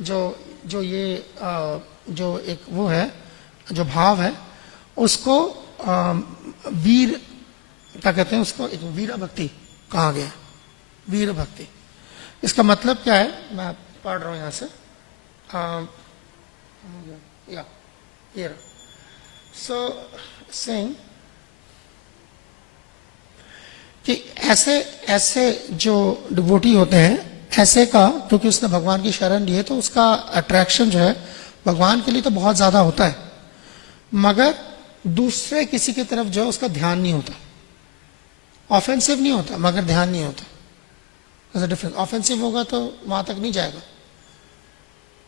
जो ये जो एक वो है जो भाव है उसको वीर क्या कहते हैं, उसको एक वीर भक्ति कहा गया। वीर भक्ति इसका मतलब क्या है, मैं पढ़ रहा हूं यहां से। सो सेइंग कि ऐसे जो डिवोटी होते हैं ऐसे का, क्योंकि उसने भगवान की शरण ली है तो उसका अट्रैक्शन जो है भगवान के लिए तो बहुत ज्यादा होता है, मगर दूसरे किसी की तरफ जो है उसका ध्यान नहीं होता। ऑफेंसिव नहीं होता मगर ध्यान नहीं होता। ऐसा डिफरेंस। ऑफेंसिव होगा तो वहां तक नहीं जाएगा,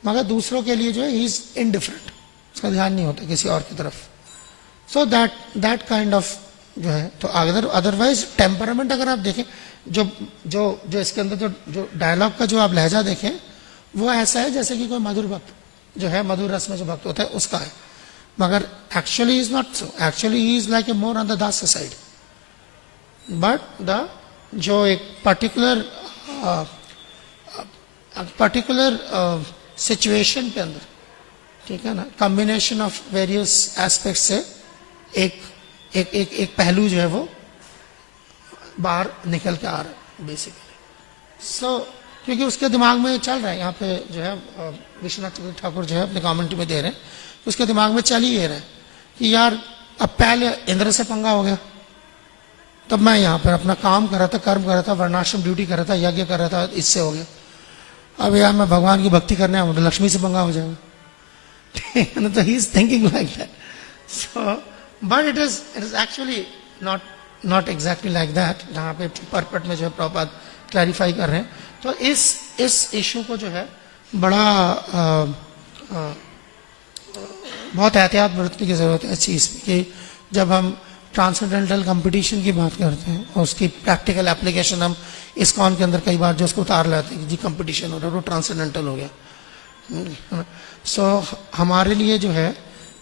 मगर दूसरों के लिए जो है ही इज इनडिफरेंट, उसका ध्यान नहीं होता किसी और की तरफ। सो दैट काइंड ऑफ जो है। तो अगर अदरवाइज टेम्परामेंट अगर आप देखें, जो जो जो इसके अंदर जो डायलॉग का जो आप लहजा देखें, वो ऐसा है जैसे कि कोई मधुर भक्त जो है, मधुर रस में जो भक्त होता है उसका है, मगर actually is not so. Actually he is like a more on the Das side. But the जो एक पर्टिकुलर सिचुएशन के अंदर, ठीक है ना, कॉम्बिनेशन ऑफ वेरियस एस्पेक्ट से एक पहलू जो है वो बाहर निकल के आ रहा है बेसिकली। सो क्योंकि उसके दिमाग में चल रहा है, यहाँ पे जो है विश्वनाथ चक्रवर्ती ठाकुर जो है अपने कमेंट्री में दे रहे हैं, उसके दिमाग में चल ही ये रहा है कि यार अब पहले इंद्र से पंगा हो गया, तब मैं यहाँ पर अपना काम कर रहा था, कर्म कर रहा था, वर्णाश्रम ड्यूटी कर रहा था, यज्ञ कर रहा था, इससे हो गया। अब यार मैं भगवान की भक्ति करने आऊँ तो लक्ष्मी से पंगा हो जाएगा। तो he is thinking like that. So but it is actually not exactly like that, जहाँ पे परपट में जो है प्रभुपाद क्लैरिफाई कर रहे हैं। तो इस इशू को जो है बड़ा बहुत एहतियात बरतने की जरूरत है इस चीज़ में, कि जब हम ट्रांसेंडेंटल कंपटीशन की बात करते हैं और उसकी प्रैक्टिकल एप्लीकेशन हम इस्कॉन के अंदर कई बार जो उसको उतार लाते हैं कि जी कंपटीशन हो रहा है, वो ट्रांसेंडेंटल हो गया। सो हमारे लिए जो है,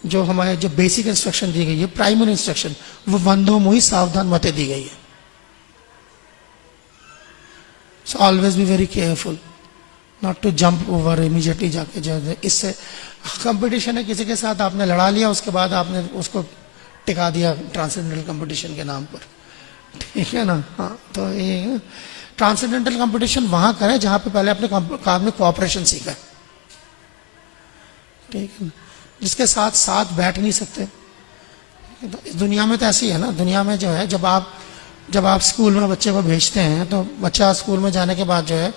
जो हमारे जो बेसिक इंस्ट्रक्शन दी गई है, प्राइमरी इंस्ट्रक्शन, वो बंधो मुहि सावधान मते दी गई है। So always be very careful not to jump over immediately जाके जो है। इससे कंपटीशन है, किसी के साथ आपने लड़ा लिया, उसके बाद आपने उसको टिका दिया ट्रांसेंडेंटल कंपटीशन के नाम पर, ठीक है ना। हाँ, तो ये ट्रांसेंडेंटल कंपटीशन वहां करें जहां पे पहले अपने काम में कोऑपरेशन सीखा है, ठीक है ना। जिसके साथ साथ बैठ नहीं सकते, तो इस दुनिया में तो ऐसी है ना, दुनिया में जो है जब आप स्कूल में बच्चे को भेजते हैं, तो बच्चा स्कूल में जाने के बाद जो है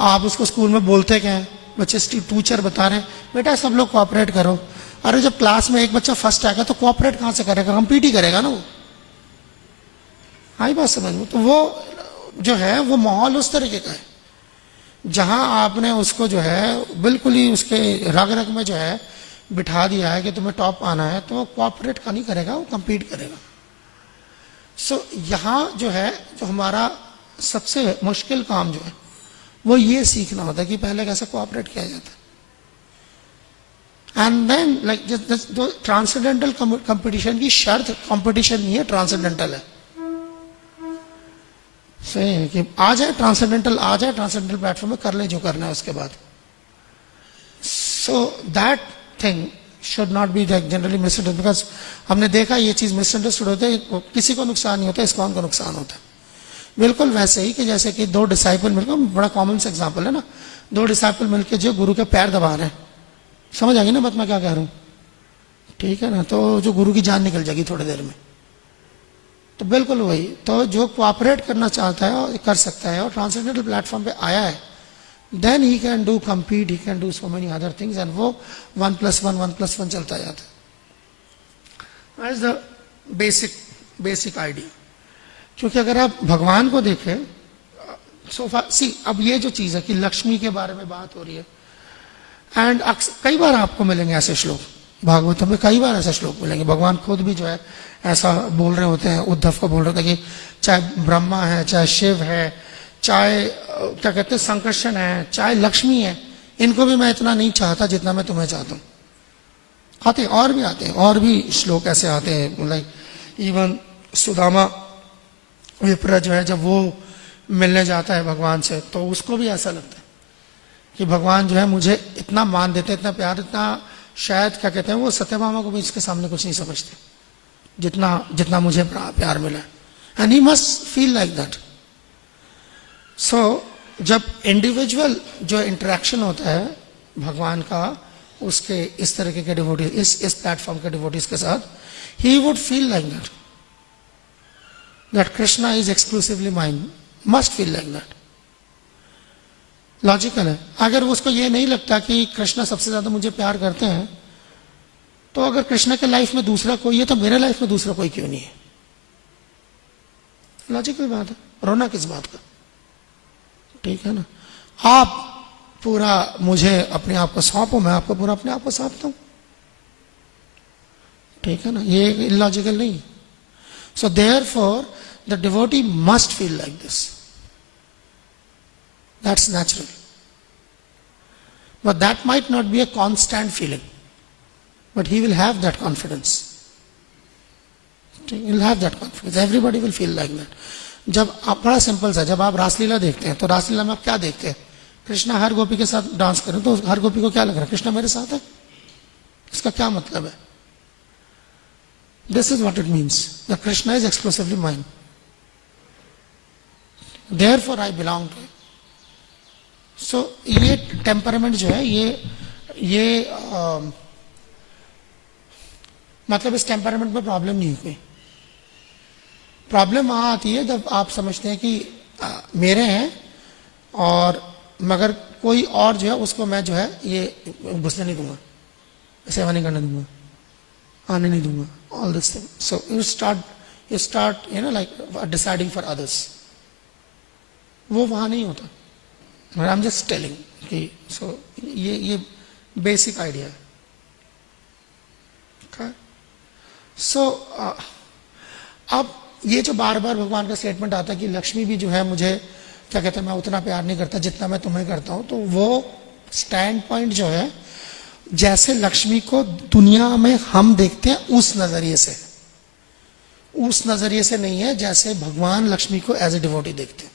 आप उसको स्कूल में बोलते क्या है, बच्चे टीचर बता रहे हैं बेटा सब लोग कोऑपरेट करो। अरे जब क्लास में एक बच्चा फर्स्ट आएगा तो कोऑपरेट कहां से करेगा, कंपीट ही करेगा ना वो। आई बात समझ में। तो वो जो है वो माहौल उस तरीके का है जहां आपने उसको जो है बिल्कुल ही उसके रग रग में जो है बिठा दिया है कि तुम्हें टॉप आना है, तो वो कोऑपरेट का नहीं करेगा, वो कंपीट करेगा। सो यहाँ जो है, जो हमारा सबसे मुश्किल काम जो है वो ये सीखना होता है कि पहले कैसे कोऑपरेट किया जाता है। एंड देन लाइक जो ट्रांसेंडेंटल कंपटीशन की शर्त कंपटीशन नहीं है, ट्रांसेंडेंटल है। सही है कि आ जाए ट्रांसेंडेंटल प्लेटफॉर्म में कर ले जो करना है उसके बाद। So that thing should not be generally misunderstood, because हमने देखा ये चीज मिसअंडरस्टूड होते है, किसी को नुकसान नहीं होता, इस्कॉन को नुकसान होता है। बिल्कुल वैसे ही कि जैसे कि दो डिसाइपल मिलकर, बड़ा कॉमन सा एग्जांपल है ना, दो डिसाइपल मिलकर जो गुरु के पैर दबा रहे हैं, समझ आ गई ना बात मैं क्या कह रहा हूं, ठीक है ना। तो जो गुरु की जान निकल जाएगी थोड़ी देर में। तो बिल्कुल वही, तो जो कोऑपरेट करना चाहता है और कर सकता है और ट्रांसेंडेंटल प्लेटफॉर्म पे आया है, then he can do compete, he can do so many other things, and वो 1+1 चलता जाता है। That is the basic idea। क्योंकि अगर आप भगवान को देखें, अब ये जो चीज है कि लक्ष्मी के बारे में बात हो रही है, एंड कई बार आपको मिलेंगे ऐसे श्लोक भागवत में, कई बार ऐसे श्लोक मिलेंगे, भगवान खुद भी जो है ऐसा बोल रहे होते हैं, उद्धव को बोल रहे थे कि चाहे ब्रह्मा है, चाहे शिव है, चाहे क्या कहते हैं संकर्षण है, चाहे लक्ष्मी है, इनको भी मैं इतना नहीं चाहता जितना मैं तुम्हें चाहता हूं। आते हैं और भी श्लोक ऐसे आते हैं, लाइक इवन सुदामा विप्र जो है जब वो मिलने जाता है भगवान से, तो उसको भी ऐसा लगता है कि भगवान जो है मुझे इतना मान देते, इतना प्यार, इतना शायद क्या कहते हैं वो सत्यभामा को भी इसके सामने कुछ नहीं समझते जितना मुझे प्यार मिला। And he must feel like that. So जब इंडिविजुअल जो इंटरेक्शन होता है भगवान का उसके इस तरीके के डिवोटीज, इस प्लेटफॉर्म के डिवोटीज के साथ, he would feel like that Krishna is exclusively mine, must feel like that. Logical है। अगर उसको ये नहीं लगता कि कृष्णा सबसे ज्यादा मुझे प्यार करते हैं, तो अगर कृष्णा के लाइफ में दूसरा कोई है तो मेरे लाइफ में दूसरा कोई क्यों नहीं है? लॉजिकल बात है, रोना किस बात का, ठीक है ना। आप पूरा मुझे अपने आप को सौंपो, मैं आपको पूरा अपने आप को सौंपता हूं, ठीक है ना। ये इलॉजिकल नहीं। So therefore, the devotee must feel like this. That's natural. But that might not be a constant feeling. But he will have that confidence. He will have that confidence. Everybody will feel like that. जब आप बड़ा simple सा, जब आप रासलीला देखते हैं तो रासलीला में आप क्या देखते हैं? कृष्णा हर गोपी के साथ डांस करें तो हर गोपी को क्या लग रहा है? कृष्णा मेरे साथ है. इसका क्या मतलब है? This is what it means. The Krishna is exclusively mine. Therefore I belong to it. So ये टेम्परामेंट जो है ये मतलब इस टेम्परामेंट में प्रॉब्लम नहीं है कोई. प्रॉब्लम वहां आती है जब आप समझते हैं कि मेरे हैं और मगर कोई और जो है उसको मैं जो है ये घुसने नहीं दूंगा, सेवा नहीं करने दूंगा, आने नहीं दूंगा. All this thing. So you start like deciding for others. वो वहां नहीं होता. I'm just telling कि so ये basic idea है. Okay? So अब ये जो बार बार भगवान का स्टेटमेंट आता है कि लक्ष्मी भी जो है मुझे क्या कहते हैं मैं उतना प्यार नहीं करता जितना मैं तुम्हें करता हूं, तो वो स्टैंड पॉइंट जो है जैसे लक्ष्मी को दुनिया में हम देखते हैं उस नजरिए से नहीं है जैसे भगवान लक्ष्मी को एज ए डिवोटी देखते हैं.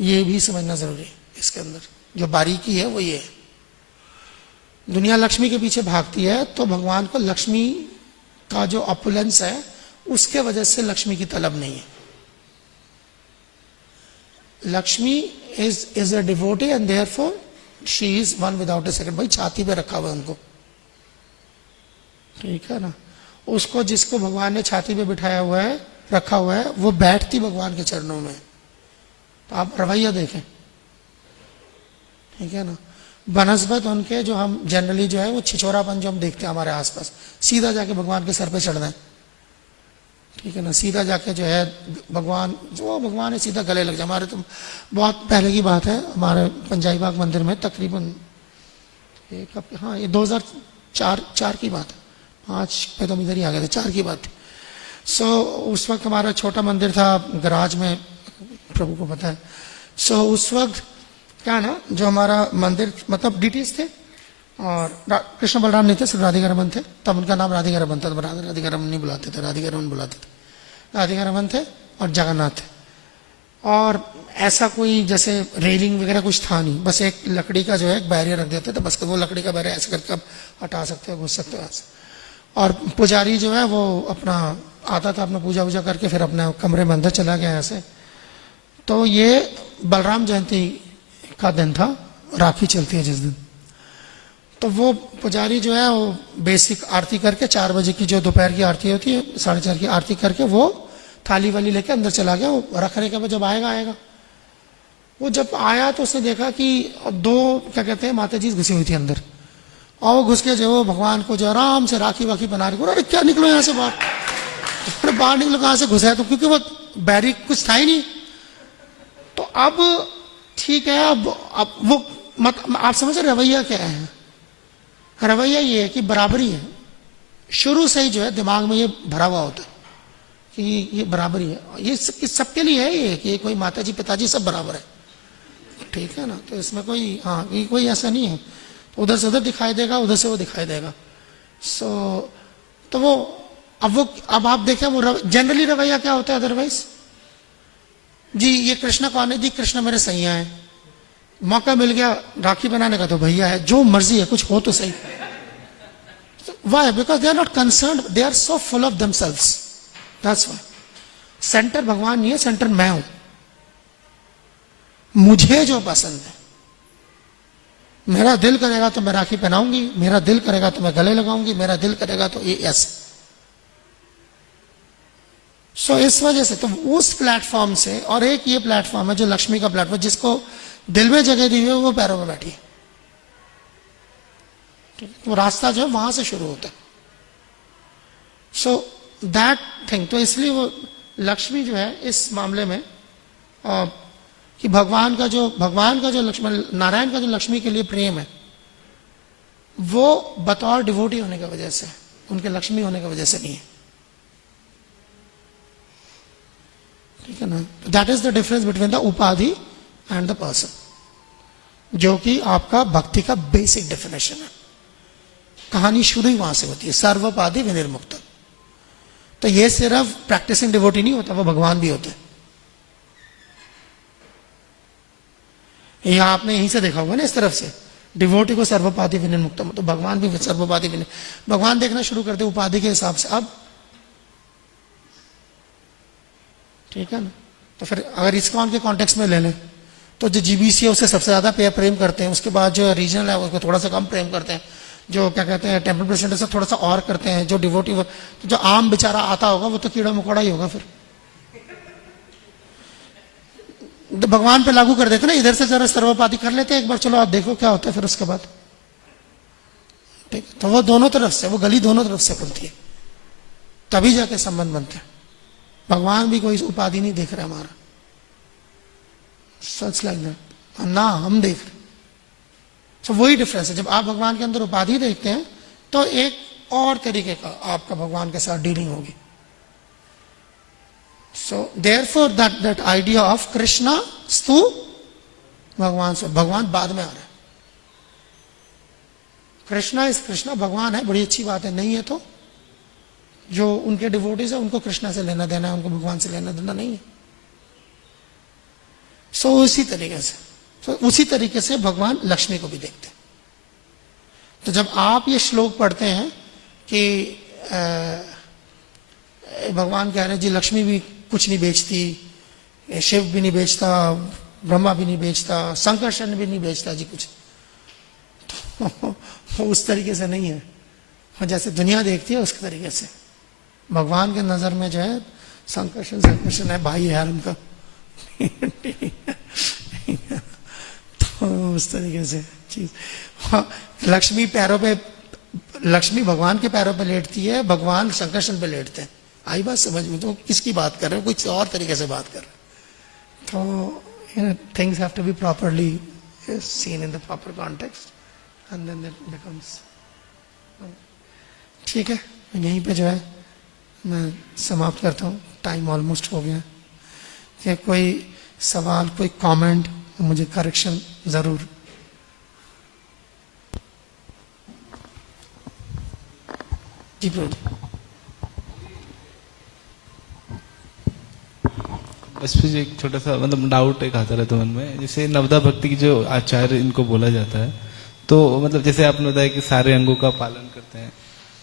ये भी समझना जरूरी है. इसके अंदर जो बारीकी है वो ये है. दुनिया लक्ष्मी के पीछे भागती है तो भगवान को लक्ष्मी का जो ऑपुलेंस है उसके वजह से लक्ष्मी की तलब नहीं है. Lakshmi is a devotee and therefore she is one without A second. भाई छाती पे रखा हुआ है उनको, ठीक है ना. उसको जिसको भगवान ने छाती पे बिठाया हुआ है रखा हुआ है वो बैठती भगवान के चरणों में. तो आप रवैया देखें, ठीक है ना. बनस्बत उनके जो हम जनरली जो है वो छिछोरापन जो हम देखते हैं हमारे आसपास, सीधा जाके भगवान के सर पे चढ़ना है, ठीक है ना. सीधा जाके जो है भगवान है सीधा गले लग जाए. हमारे तो बहुत पहले की बात है, हमारे पंजाबी बाग मंदिर में तकरीबन ये 2004 की बात है. 5 में तो इधर ही आ गए थे, 4 की बात थी. सो उस वक्त हमारा छोटा मंदिर था गराज में, प्रभु को पता है. सो उस वक्त क्या ना जो हमारा मंदिर मतलब डीटीज थे और कृष्ण बलराम नहीं थे, सिर्फ राधिका रमन थे. तब उनका नाम राधिका रमन था, राधिका रमन नहीं बुलाते थे, राधिका रमन बुलाते थे. राधिका रमन थे और जगन्नाथ थे. और ऐसा कोई जैसे रेलिंग वगैरह कुछ था नहीं, बस एक लकड़ी का जो है एक बैरियर रख देते थे, बस वो लकड़ी का बैरियर ऐसे करके आप हटा सकते हो, घुस सकते हो ऐसे. और पुजारी जो है वो अपना आता था, अपना पूजा वूजा करके फिर अपने कमरे में अंदर चला गया ऐसे. तो ये बलराम जयंती का दिन था, राखी चलती है जिस दिन. तो वो पुजारी जो है वो बेसिक आरती करके 4 बजे की जो दोपहर की आरती होती है 4:30 की आरती करके वो थाली वाली लेके अंदर चला गया. वो रखने के बाद जब आएगा वो जब आया तो उसने देखा कि 2 क्या कहते हैं माता जी घुसी हुई थी अंदर. और वो घुस के जो भगवान को जो आराम से राखी वाखी बना रही. अरे क्या निकलो यहाँ से बाहर, अरे बाहर निकलो कहाँ से घुसा है. तो क्योंकि वो बैरी कुछ था ही नहीं. तो अब ठीक है, अब वो मतलब आप समझ रहे रवैया क्या है. रवैया ये है कि बराबरी है. शुरू से ही जो है दिमाग में ये भरा हुआ होता है कि ये बराबरी है. ये सबके लिए है ये कि कोई माताजी पिताजी सब बराबर है, ठीक है ना. तो इसमें कोई ये कोई ऐसा नहीं है उधर से उधर दिखाई देगा, उधर से वो दिखाई देगा. तो वो अब आप देखें वो जनरली रवैया क्या होता है अदरवाइज. जी ये कृष्णा कौन है, जी कृष्णा मेरे सैया है, मौका मिल गया राखी बनाने का तो भैया है, जो मर्जी है कुछ हो तो सही. Why? Because they are not concern, they are so full of themselves. That's why. Centre भगवान नहीं है, सेंटर मैं हूं. मुझे जो पसंद है, मेरा दिल करेगा तो मैं राखी पहनाऊंगी, मेरा दिल करेगा तो मैं गले लगाऊंगी, मेरा दिल करेगा तो ये ऐसे. सो इस वजह से तो उस प्लेटफॉर्म से, और एक ये प्लेटफॉर्म है जो लक्ष्मी का प्लेटफॉर्म, जिसको दिल में जगह दी हुई है वो पैरों में बैठी है. वो रास्ता जो है वहां से शुरू होता है. So that thing. तो इसलिए वो लक्ष्मी जो है इस मामले में कि भगवान का जो लक्ष्मण नारायण का जो लक्ष्मी के लिए प्रेम है वो बतौर डिवोटी होने की वजह से, उनके लक्ष्मी होने की वजह से नहीं है. ठीक है ना. That is the difference between the उपाधि एंड द पर्सन, जो कि आपका भक्ति का बेसिक डेफिनेशन है. कहानी शुरू ही वहां से होती है, सर्वोपाधि विनिर्मुक्त. तो ये सिर्फ प्रैक्टिसिंग डिवोटी नहीं होता, वो भगवान भी होते हैं. यह आपने यहीं से देखा होगा ना, इस तरफ से डिवोटी को सर्वोपाधि विनिर्मुक्त, तो भगवान भी सर्वोपाधि विनिर्. भगवान देखना शुरू करते उपाधि के हिसाब से. अब ठीक है ना. तो फिर अगर इस्कॉन के कॉन्टेक्स्ट में ले लें तो जो जीबीसी है उससे सबसे ज्यादा प्रेम करते हैं, उसके बाद जो रीजनल है उसको थोड़ा सा कम प्रेम करते हैं, जो क्या कहते हैं टेम्पल प्रेसिडेंट से थोड़ा सा और करते हैं, जो डिवोटी तो जो आम बेचारा आता होगा वो तो कीड़ा मकोड़ा ही होगा. फिर तो भगवान पे लागू कर देते ना, इधर से जरा सर्वोपाधि कर लेते हैं एक बार, चलो आप देखो क्या होता है फिर उसके बाद. ठीक. तो वो दोनों तरफ से, वो गली दोनों तरफ से खुलती है, तभी जाके संबंध बनते हैं. भगवान भी कोई उपाधि नहीं देख रहे हमारा, सच लाइक दैट ना, हम देख रहे. तो वही डिफरेंस है. जब आप भगवान के अंदर उपाधि देखते हैं तो एक और तरीके का आपका भगवान के साथ डीलिंग होगी. So therefore that idea of Krishna स्तु भगवान से, भगवान बाद में आ रहा है. कृष्णा इस कृष्णा भगवान है, बड़ी अच्छी बात है. नहीं है तो जो उनके डिवोटीज है उनको कृष्णा से लेना देना है, उनको भगवान से लेना देना नहीं है. सो उसी तरीके से, तो उसी तरीके से भगवान लक्ष्मी को भी देखते हैं. तो जब आप ये श्लोक पढ़ते हैं कि भगवान कह रहे हैं जी लक्ष्मी भी कुछ नहीं बेचती, शिव भी नहीं बेचता, ब्रह्मा भी नहीं बेचता, संकर्षण भी नहीं बेचता जी कुछ, तो उस तरीके से नहीं है. और जैसे दुनिया देखती है उस तरीके से भगवान के नजर में जो है संकर्षण है, भाई है उनका. तो उस तरीके से चीज. लक्ष्मी पैरों पे, लक्ष्मी भगवान के पैरों पे लेटती है, भगवान संकर्षण पे लेटते हैं. आई बात समझ में? तो किसकी बात कर रहे हो, कुछ और तरीके से बात कर रहे हैं. तो things have to be properly seen in the proper context and then it becomes. ठीक है, यहीं पे जो है मैं समाप्त करता हूँ, टाइम ऑलमोस्ट हो गया. क्या कोई सवाल, कोई कमेंट, मुझे करेक्शन जरूर. जी प्रभु. बस फिर एक छोटा सा मतलब डाउट एक आता रहता मन में, जैसे नवदा भक्ति की जो आचार्य इनको बोला जाता है, तो मतलब जैसे आपने बताया कि सारे अंगों का पालन करते हैं,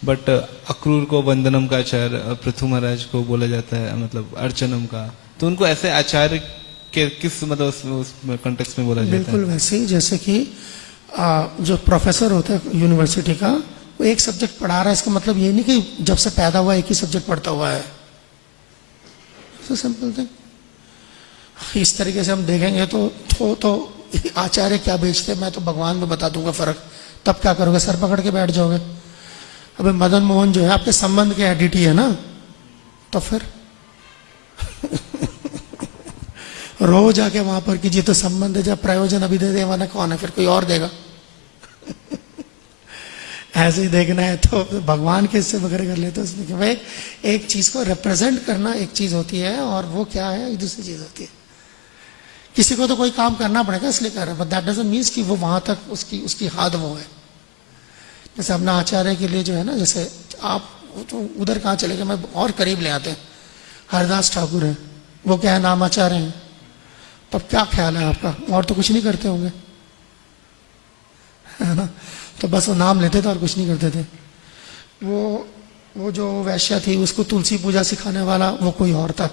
बट अक्रूर को वंदनम का आचार्य, पृथु महाराज को बोला जाता है मतलब अर्चनम का, तो उनको ऐसे आचार्य के किस मतलब उस कॉन्टेक्स्ट में बोला जाता है? बिल्कुल वैसे ही जैसे कि जो प्रोफेसर होता है यूनिवर्सिटी का, वो एक सब्जेक्ट पढ़ा रहा है, इसका मतलब ये नहीं कि जब से पैदा हुआ एक ही सब्जेक्ट पढ़ता हुआ है. Simple thing. इस तरीके से हम देखेंगे तो आचार्य क्या बेचते मैं तो भगवान में बता दूंगा फर्क. तब क्या करोगे, सर पकड़ के बैठ जाओगे. अबे मदन मोहन जो है आपके संबंध के एडिटी है ना, तो फिर रोज आके वहां पर कीजिए तो संबंध है, जब प्रयोजन अभी दे देवाना कौन है, फिर कोई और देगा. ऐसे ही देखना है तो भगवान के हिस्से वगैरह कर लेते उसमें कि भाई एक चीज को रिप्रेजेंट करना एक चीज होती है और वो क्या है दूसरी चीज होती है. किसी को तो कोई काम करना पड़ेगा इसलिए कर रहा है, बट दैट डजंट मीन कि वो वहां तक उसकी हद वो है. जैसे अपना आचार्य के लिए जो है ना, जैसे आप तो उधर कहाँ चले गए, मैं और करीब ले आते हैं. हरदास ठाकुर है, वो क्या है नाम आचार्य हैं. तब क्या ख्याल है आपका, और तो कुछ नहीं करते होंगे है ना, तो बस वो नाम लेते थे और कुछ नहीं करते थे. वो जो वैश्या थी उसको तुलसी पूजा सिखाने वाला वो कोई और था.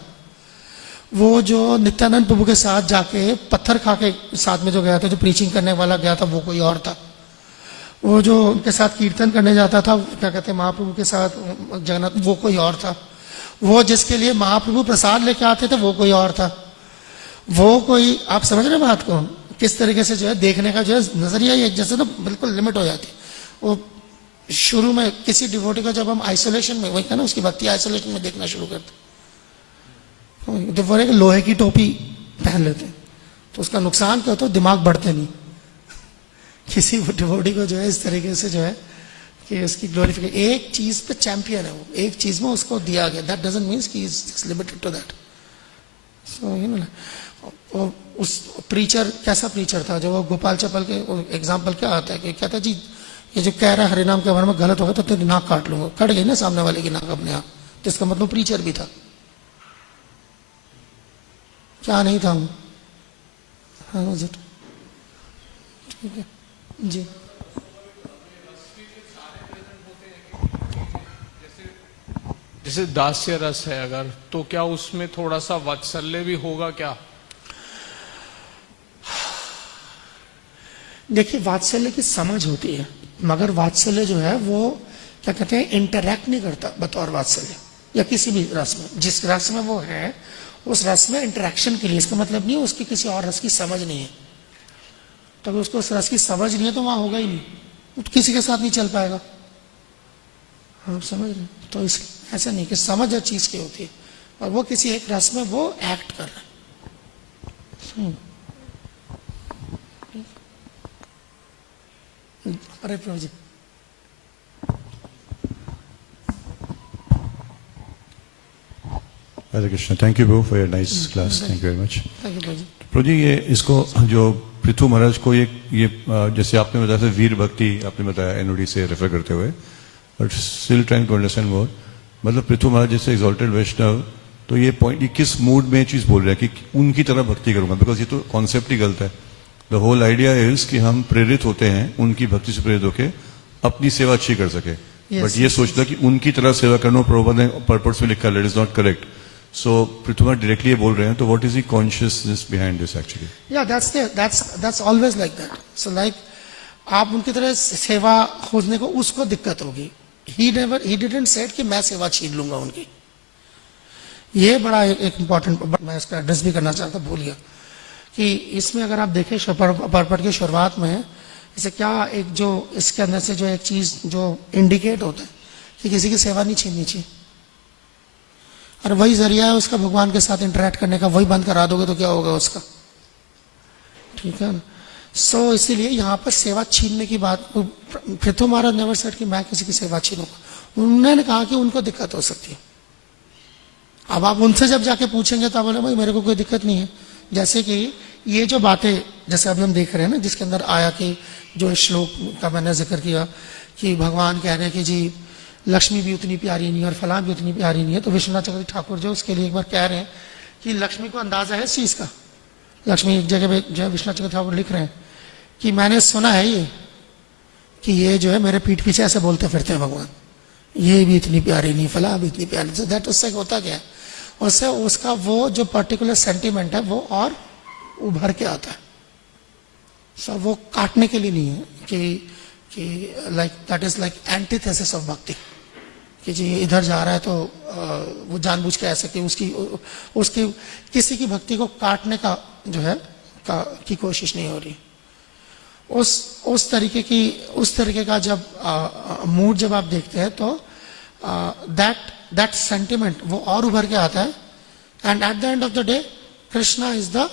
वो जो नित्यानंद प्रभु के साथ जाके पत्थर खा के साथ में जो गया था, जो प्रीचिंग करने वाला गया था, वो कोई और था. वो जो उनके साथ कीर्तन करने जाता था, क्या कहते हैं महाप्रभु के साथ जगन्नाथ, वो कोई और था. वो जिसके लिए महाप्रभु प्रसाद लेके आते थे वो कोई और था. वो कोई, आप समझ रहे बात को, किस तरीके से जो है देखने का जो है नजरिया एक जैसे ना बिल्कुल लिमिट हो जाती. वो शुरू में किसी डिवोटी को जब हम आइसोलेशन में, वही है ना उसकी भक्ति आइसोलेशन में देखना शुरू करते, तो लोहे की टोपी पहन लेते तो उसका नुकसान क्या होता है, दिमाग बढ़ते नहीं. किसी डिवोटी को जो है इस तरीके से जो है कि उसकी ग्लोरिफिकेशन, एक चीज पे चैंपियन है वो, एक चीज में उसको दिया गया, दैट डजंट मीन कि इज लिमिटेड टू दैट. सो उस प्रीचर कैसा प्रीचर था, जो वो गोपाल चप्पल के एग्जाम्पल क्या आता है कि कहता जी ये जो कह रहा है हरिनाम के बारे में गलत होगा तो तेरी नाक काट लूंगा, कट गई ना सामने वाले की नाक अपने आप, तो इसका मतलब प्रीचर भी था, क्या नहीं था वो। हाँ जी ठीक है जी। जैसे दास्य रस है अगर, तो क्या उसमें थोड़ा सा वात्सल्य भी होगा क्या? देखिए वात्सल्य की समझ होती है, मगर वात्सल्य जो है वो क्या कहते हैं इंटरैक्ट नहीं करता बतौर वात्सल्य, या किसी भी रस में, जिस रस में वो है उस रस में इंटरेक्शन के लिए, इसका मतलब नहीं है उसकी किसी और रस की समझ नहीं है, तो अगर उसको उस रस की समझ नहीं है तो वहां होगा ही नहीं, वो तो किसी के साथ नहीं चल पाएगा। हाँ समझ रहे, तो इस ऐसा नहीं कि समझ हर चीज की होती है, और वो किसी एक रस में वो एक्ट कर रहा है। अरे प्रभु जी हरे Krishna. Thank you bro for your nice class, thank you very much. Thank you प्रभु जी। प्रभु जी ये इसको जो पृथु महाराज को ये जैसे आपने बताया था वीर भक्ति आपने बताया एनओडी से रेफर करते हुए, but still trying to understand more, मतलब पृथु महाराज जैसे एग्जॉल्टेड वैष्णव, तो ये पॉइंट ये किस मूड में चीज बोल रहा है कि उनकी तरह भक्ति करूंगा, बिकॉज ये तो कॉन्सेप्ट ही गलत है। द होल आइडिया इज कि हम प्रेरित होते हैं उनकी भक्ति से प्रेरित होकर अपनी सेवा अच्छी कर सके, बट ये सोचता कि उनकी तरह सेवा करना प्रभुपाद ने पर्पस में लिखा, it is not correct. So Prithu Maharaj directly ये बोल रहे हैं, तो what is the consciousness behind this actually? या that's always like that. So like आप उनकी तरह सेवा खोजने को उसको दिक्कत होगी, ही डिडंट सेड कि मैं सेवा छीन लूंगा उनकी। ये बड़ा एक इंपॉर्टेंट, मैं इसका एड्रेस भी करना चाहता, भूल गया कि इसमें अगर आप देखें पर्पट की शुरुआत में इसे क्या एक जो इसके अंदर से जो एक चीज जो इंडिकेट होता है कि किसी की सेवा नहीं छीननी चाहिए, और वही जरिया है उसका भगवान के साथ इंटरेक्ट करने का, वही बंद करा दोगे तो क्या होगा उसका, ठीक है ना। सो इसीलिए यहाँ पर सेवा छीनने की बात, पृथु महाराज नेवर सेड कि मैं किसी की सेवा छीनूंगा, उन्होंने कहा कि उनको दिक्कत हो सकती है। अब आप उनसे जब जाके पूछेंगे तो आप बोले भाई मेरे को कोई दिक्कत नहीं है। जैसे कि ये जो बातें जैसे अभी हम देख रहे हैं ना, जिसके अंदर आया कि जो श्लोक का मैंने जिक्र किया कि भगवान कह रहे हैं कि जी लक्ष्मी भी उतनी प्यारी नहीं है और फलां भी उतनी प्यारी नहीं है, तो विश्वनाथ चक्रवर्ती ठाकुर जो उसके लिए एक बार कह रहे हैं कि लक्ष्मी को अंदाजा है इस चीज का। लक्ष्मी एक जगह पे जो विश्वनाथ चक्रवर्ती ठाकुर लिख रहे हैं कि मैंने सुना है ये कि ये जो है मेरे पीठ पीछे ऐसे बोलते फिरते हैं भगवान, ये भी इतनी प्यारी नहीं, फलां भी इतनी प्यारी। तो दैट उससे होता क्या है, उससे उसका वो जो पर्टिकुलर सेंटिमेंट है वो और उभर के आता है। सो वो काटने के लिए नहीं है कि like that is like antithesis of भक्ति, कि जी इधर जा रहा है तो वो जानबूझ के ऐसे कि उसकी किसी की भक्ति को काटने का जो है की कोशिश नहीं हो रही। उस तरीके का जब मूड जब आप देखते हैं तो दैट सेंटिमेंट वो और उभर के आता है, and at the end of the day Krishna is the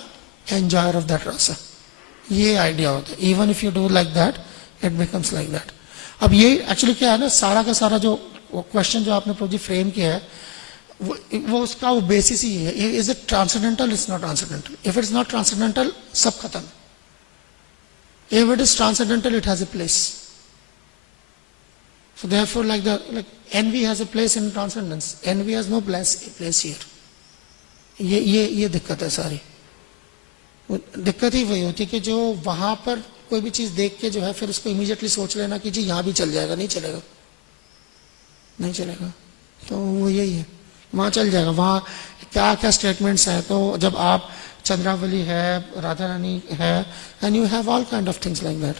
enjoyer of that रस। ये आइडिया होता है, even if you do like that it becomes like that. अब ये एक्चुअली क्या है ना, सारा का सारा जो क्वेश्चन जो आपने प्रभु जी फ्रेम किया है वो उसका वो बेसिस ही है, is it transcendental, it's not transcendental. If it's not transcendental सब खत्म, if it is transcendental it has a place. So therefore like envy has a place in transcendence, envy has no place here. ये दिक्कत है सारी। दिक्कत ही वही होती है कि जो वहां पर कोई भी चीज देख के जो है फिर उसको इमीडिएटली सोच लेना कि जी यहां भी चल जाएगा, नहीं चलेगा, नहीं चलेगा। तो वो यही है, वहां चल जाएगा। वहां क्या क्या स्टेटमेंट्स हैं, तो जब आप चंद्रावली है, राधा रानी है, and you have all kind of things like that.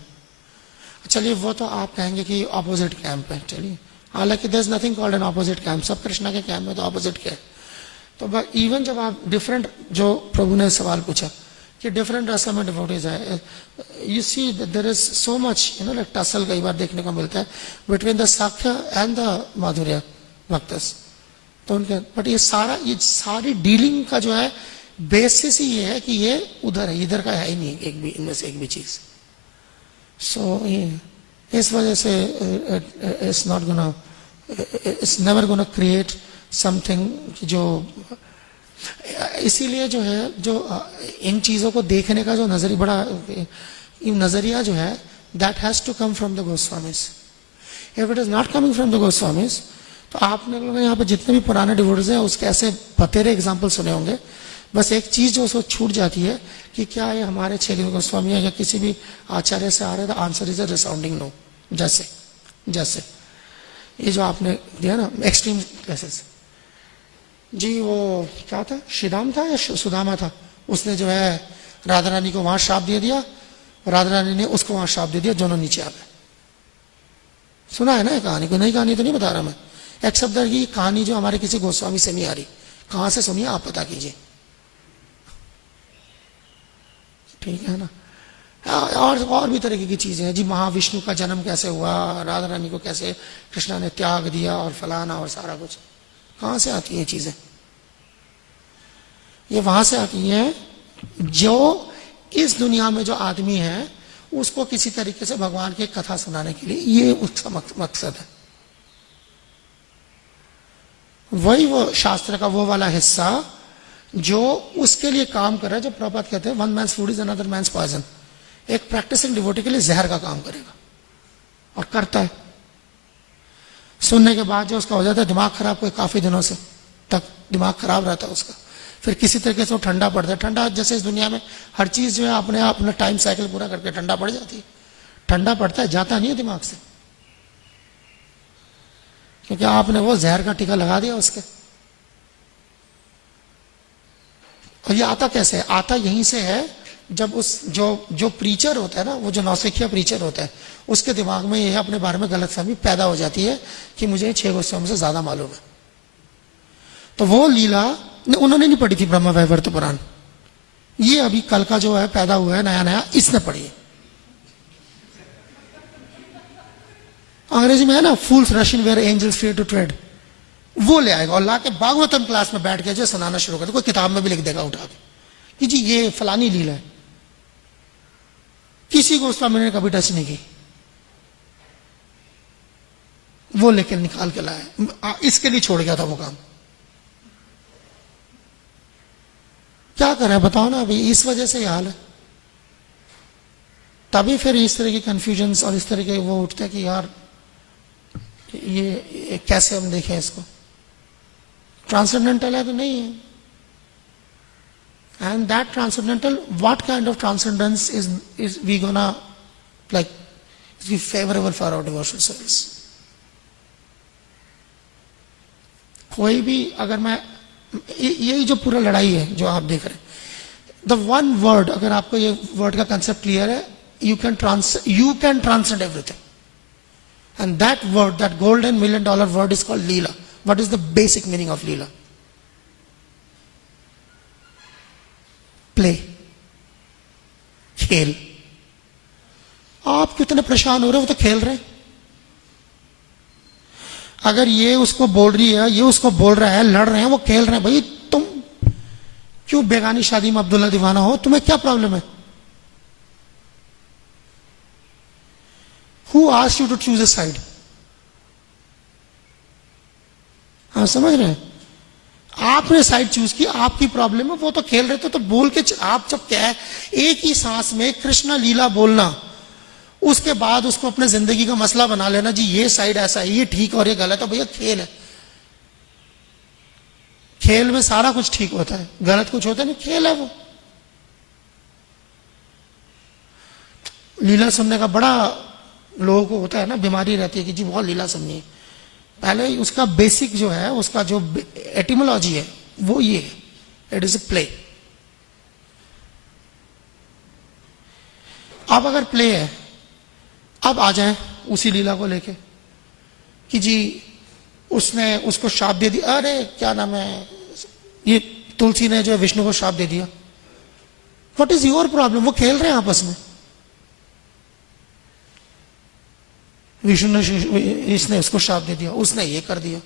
चलिए वो तो आप कहेंगे कि ऑपोजिट कैंप है, चलिए हालांकि there is nothing called an opposite camp, सब कृष्णा के कैंप में, तो ऑपोजिट क्या है। तो इवन जब आप डिफरेंट, जो प्रभु ने सवाल पूछा कि डिफरेंट रसा में डिवोटीज है, you see there is so much like tussle कई बार देखने को मिलता है between the sakhya and the madhurya bhaktas. तो उनके बट ये सारी डीलिंग का जो है बेसिस ही ये है कि ये उधर है, इधर का है ही नहीं एक भी, इनमें से एक भी चीज। सो इस वजह से it's not gonna, it's never gonna create something जो इसीलिए जो है जो इन चीजों को देखने का जो नजरिया बड़ा नजरिया जो है that has to come from the Goswamis. If it is not coming from the Goswamis तो आपने लोग यहाँ पे जितने भी पुराने डिवोटीज हैं उसके ऐसे बतेरे एग्जाम्पल सुने होंगे. बस एक चीज जो उसको छूट जाती है कि क्या ये हमारे छेदी गोस्वामी है या किसी भी आचार्य से आ रहे थे. Answer is a resounding no. जैसे ये जो आपने दिया ना एक्सट्रीम केसेस जी, वो क्या था, श्रीराम था या सुदामा था, उसने जो है राधा रानी को वहां श्राप दे दिया, राधा रानी ने उसको वहां श्राप दे दिया, दोनों नीचे आ गए. सुना है ना ये कहानी को? नई कहानी तो नहीं बता रहा मैं. एक्सेप्ट दैट की कहानी जो हमारे किसी गोस्वामी से नहीं आ रही. कहां से सुनिए आप पता कीजिए. ठीक है ना. और भी तरह की चीजें हैं जी. महाविष्णु का जन्म कैसे हुआ, राधा रानी को कैसे कृष्णा ने त्याग दिया और फलाना और सारा कुछ. कहां से आती है चीजें? ये वहां से आती है जो इस दुनिया में जो आदमी है उसको किसी तरीके से भगवान की कथा सुनाने के लिए, ये उसका मकसद है. वही वो शास्त्र का वो वाला हिस्सा जो उसके लिए काम कर रहा है. जो प्रभुपाद कहते हैं one man's food is another man's poison. एक प्रैक्टिसिंग डिवोटी के लिए जहर का काम करेगा और करता है. सुनने के बाद जो उसका हो जाता है दिमाग खराब, कोई काफी दिनों से तक दिमाग खराब रहता है उसका. फिर किसी तरीके से वो ठंडा पड़ता है. ठंडा जैसे इस दुनिया में हर चीज जो है अपने आप अपना टाइम साइकिल पूरा करके ठंडा पड़ जाती है. ठंडा पड़ता है, जाता नहीं है दिमाग से, क्योंकि आपने वो जहर का टीका लगा दिया उसके. और ये आता कैसे है? आता यहीं से है जब उस जो प्रीचर होता है ना, वो जो नौसिखिया प्रीचर होता है, उसके दिमाग में ये अपने बारे में गलतफहमी पैदा हो जाती है कि मुझे 6 गोस्वामी से ज्यादा मालूम है. तो वो लीला उन्होंने नहीं पढ़ी थी ब्रह्म वैवर्त पुराण. ये अभी कल का जो है पैदा हुआ है नया इसने पढ़ी है. अंग्रेजी में है ना fools rush in where angels fear to tread. वो ले आएगा और लाके भागवतम क्लास में बैठ के जो सुनाना शुरू कर, कोई किताब में भी लिख देगा उठा के कि जी ये फलानी लीला है. किसी गोस्वामी ने कभी टच नहीं की. वो लेकिन निकाल के लाया, इसके लिए छोड़ गया था वो काम. क्या करें बताओ ना. अभी इस वजह से ये हाल है. तभी फिर इस तरह की कंफ्यूजन और इस तरह के वो उठते हैं कि यार ये कैसे हम देखें इसको. ट्रांसेंडेंटल है तो नहीं है. And that transcendental, what kind of transcendence is we gonna like is be favorable for our devotional service? कोई भी अगर मैं यही जो पूरा लड़ाई है जो आप देख रहे हैं, द वन वर्ड, अगर आपको ये वर्ड का कंसेप्ट क्लियर है, you can transcend everything. And that word, that golden $1 million word is called Leela. What is the basic meaning of Leela? Play, खेल. आप कितने परेशान हो रहे हो, वो तो खेल रहे हैं. अगर ये उसको बोल रही है, ये उसको बोल रहा है, लड़ रहे हैं, वो खेल रहे हैं. भाई तुम क्यों बेगानी शादी में अब्दुल्ला दीवाना हो? तुम्हें क्या प्रॉब्लम है? Who asked you to choose a side? हाँ समझ रहे हैं. आपने साइड चूज की, आपकी प्रॉब्लम है. वो तो खेल रहे थे तो बोल के आप जब क्या है एक ही सांस में कृष्णा लीला बोलना, उसके बाद उसको अपने जिंदगी का मसला बना लेना जी ये साइड ऐसा है, ये ठीक और ये गलत है. भैया खेल है. खेल में सारा कुछ ठीक होता है, गलत कुछ होता नहीं. खेल है वो. लीला सुनने का बड़ा लोगों को होता है ना, बीमारी रहती है कि जी बहुत लीला सुननी है. पहले उसका बेसिक जो है, उसका जो एटिमोलॉजी है वो ये है, इट इज ए प्ले. अब अगर प्ले है, अब आ जाए उसी लीला को लेके कि जी उसने उसको शाप दे दिया. अरे क्या नाम है, ये तुलसी ने जो विष्णु को शाप दे दिया. What is your problem? वो खेल रहे हैं आपस में. विष्णु ने इसने उसको शाप दे दिया, उसने ये कर दिया.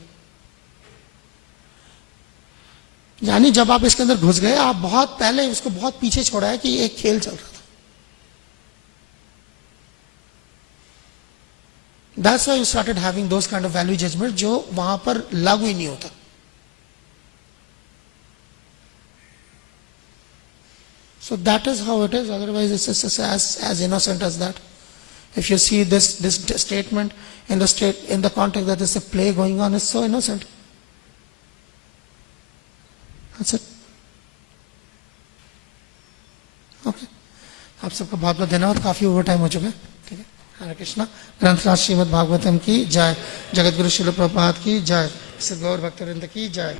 यानी जब आप इसके अंदर घुस गए, आप बहुत पहले उसको बहुत पीछे छोड़ा है कि एक खेल चल रहा था. That's why you started having those kind of value judgment जो वहां पर लागू ही नहीं होता. So that is how it is. Otherwise, it's as innocent as that. If you see this statement in the context that there's a play going on, it's so innocent. That's it. Okay आप सबका बहुत बहुत धन्यवाद. काफी over time हो चुका है. ठीक है. हरे कृष्णा. ग्रंथराज श्रीमद् भागवतम की जय. जगत गुरु श्रील प्रभुपाद की जय. श्री गौर भक्तवृंद की जय.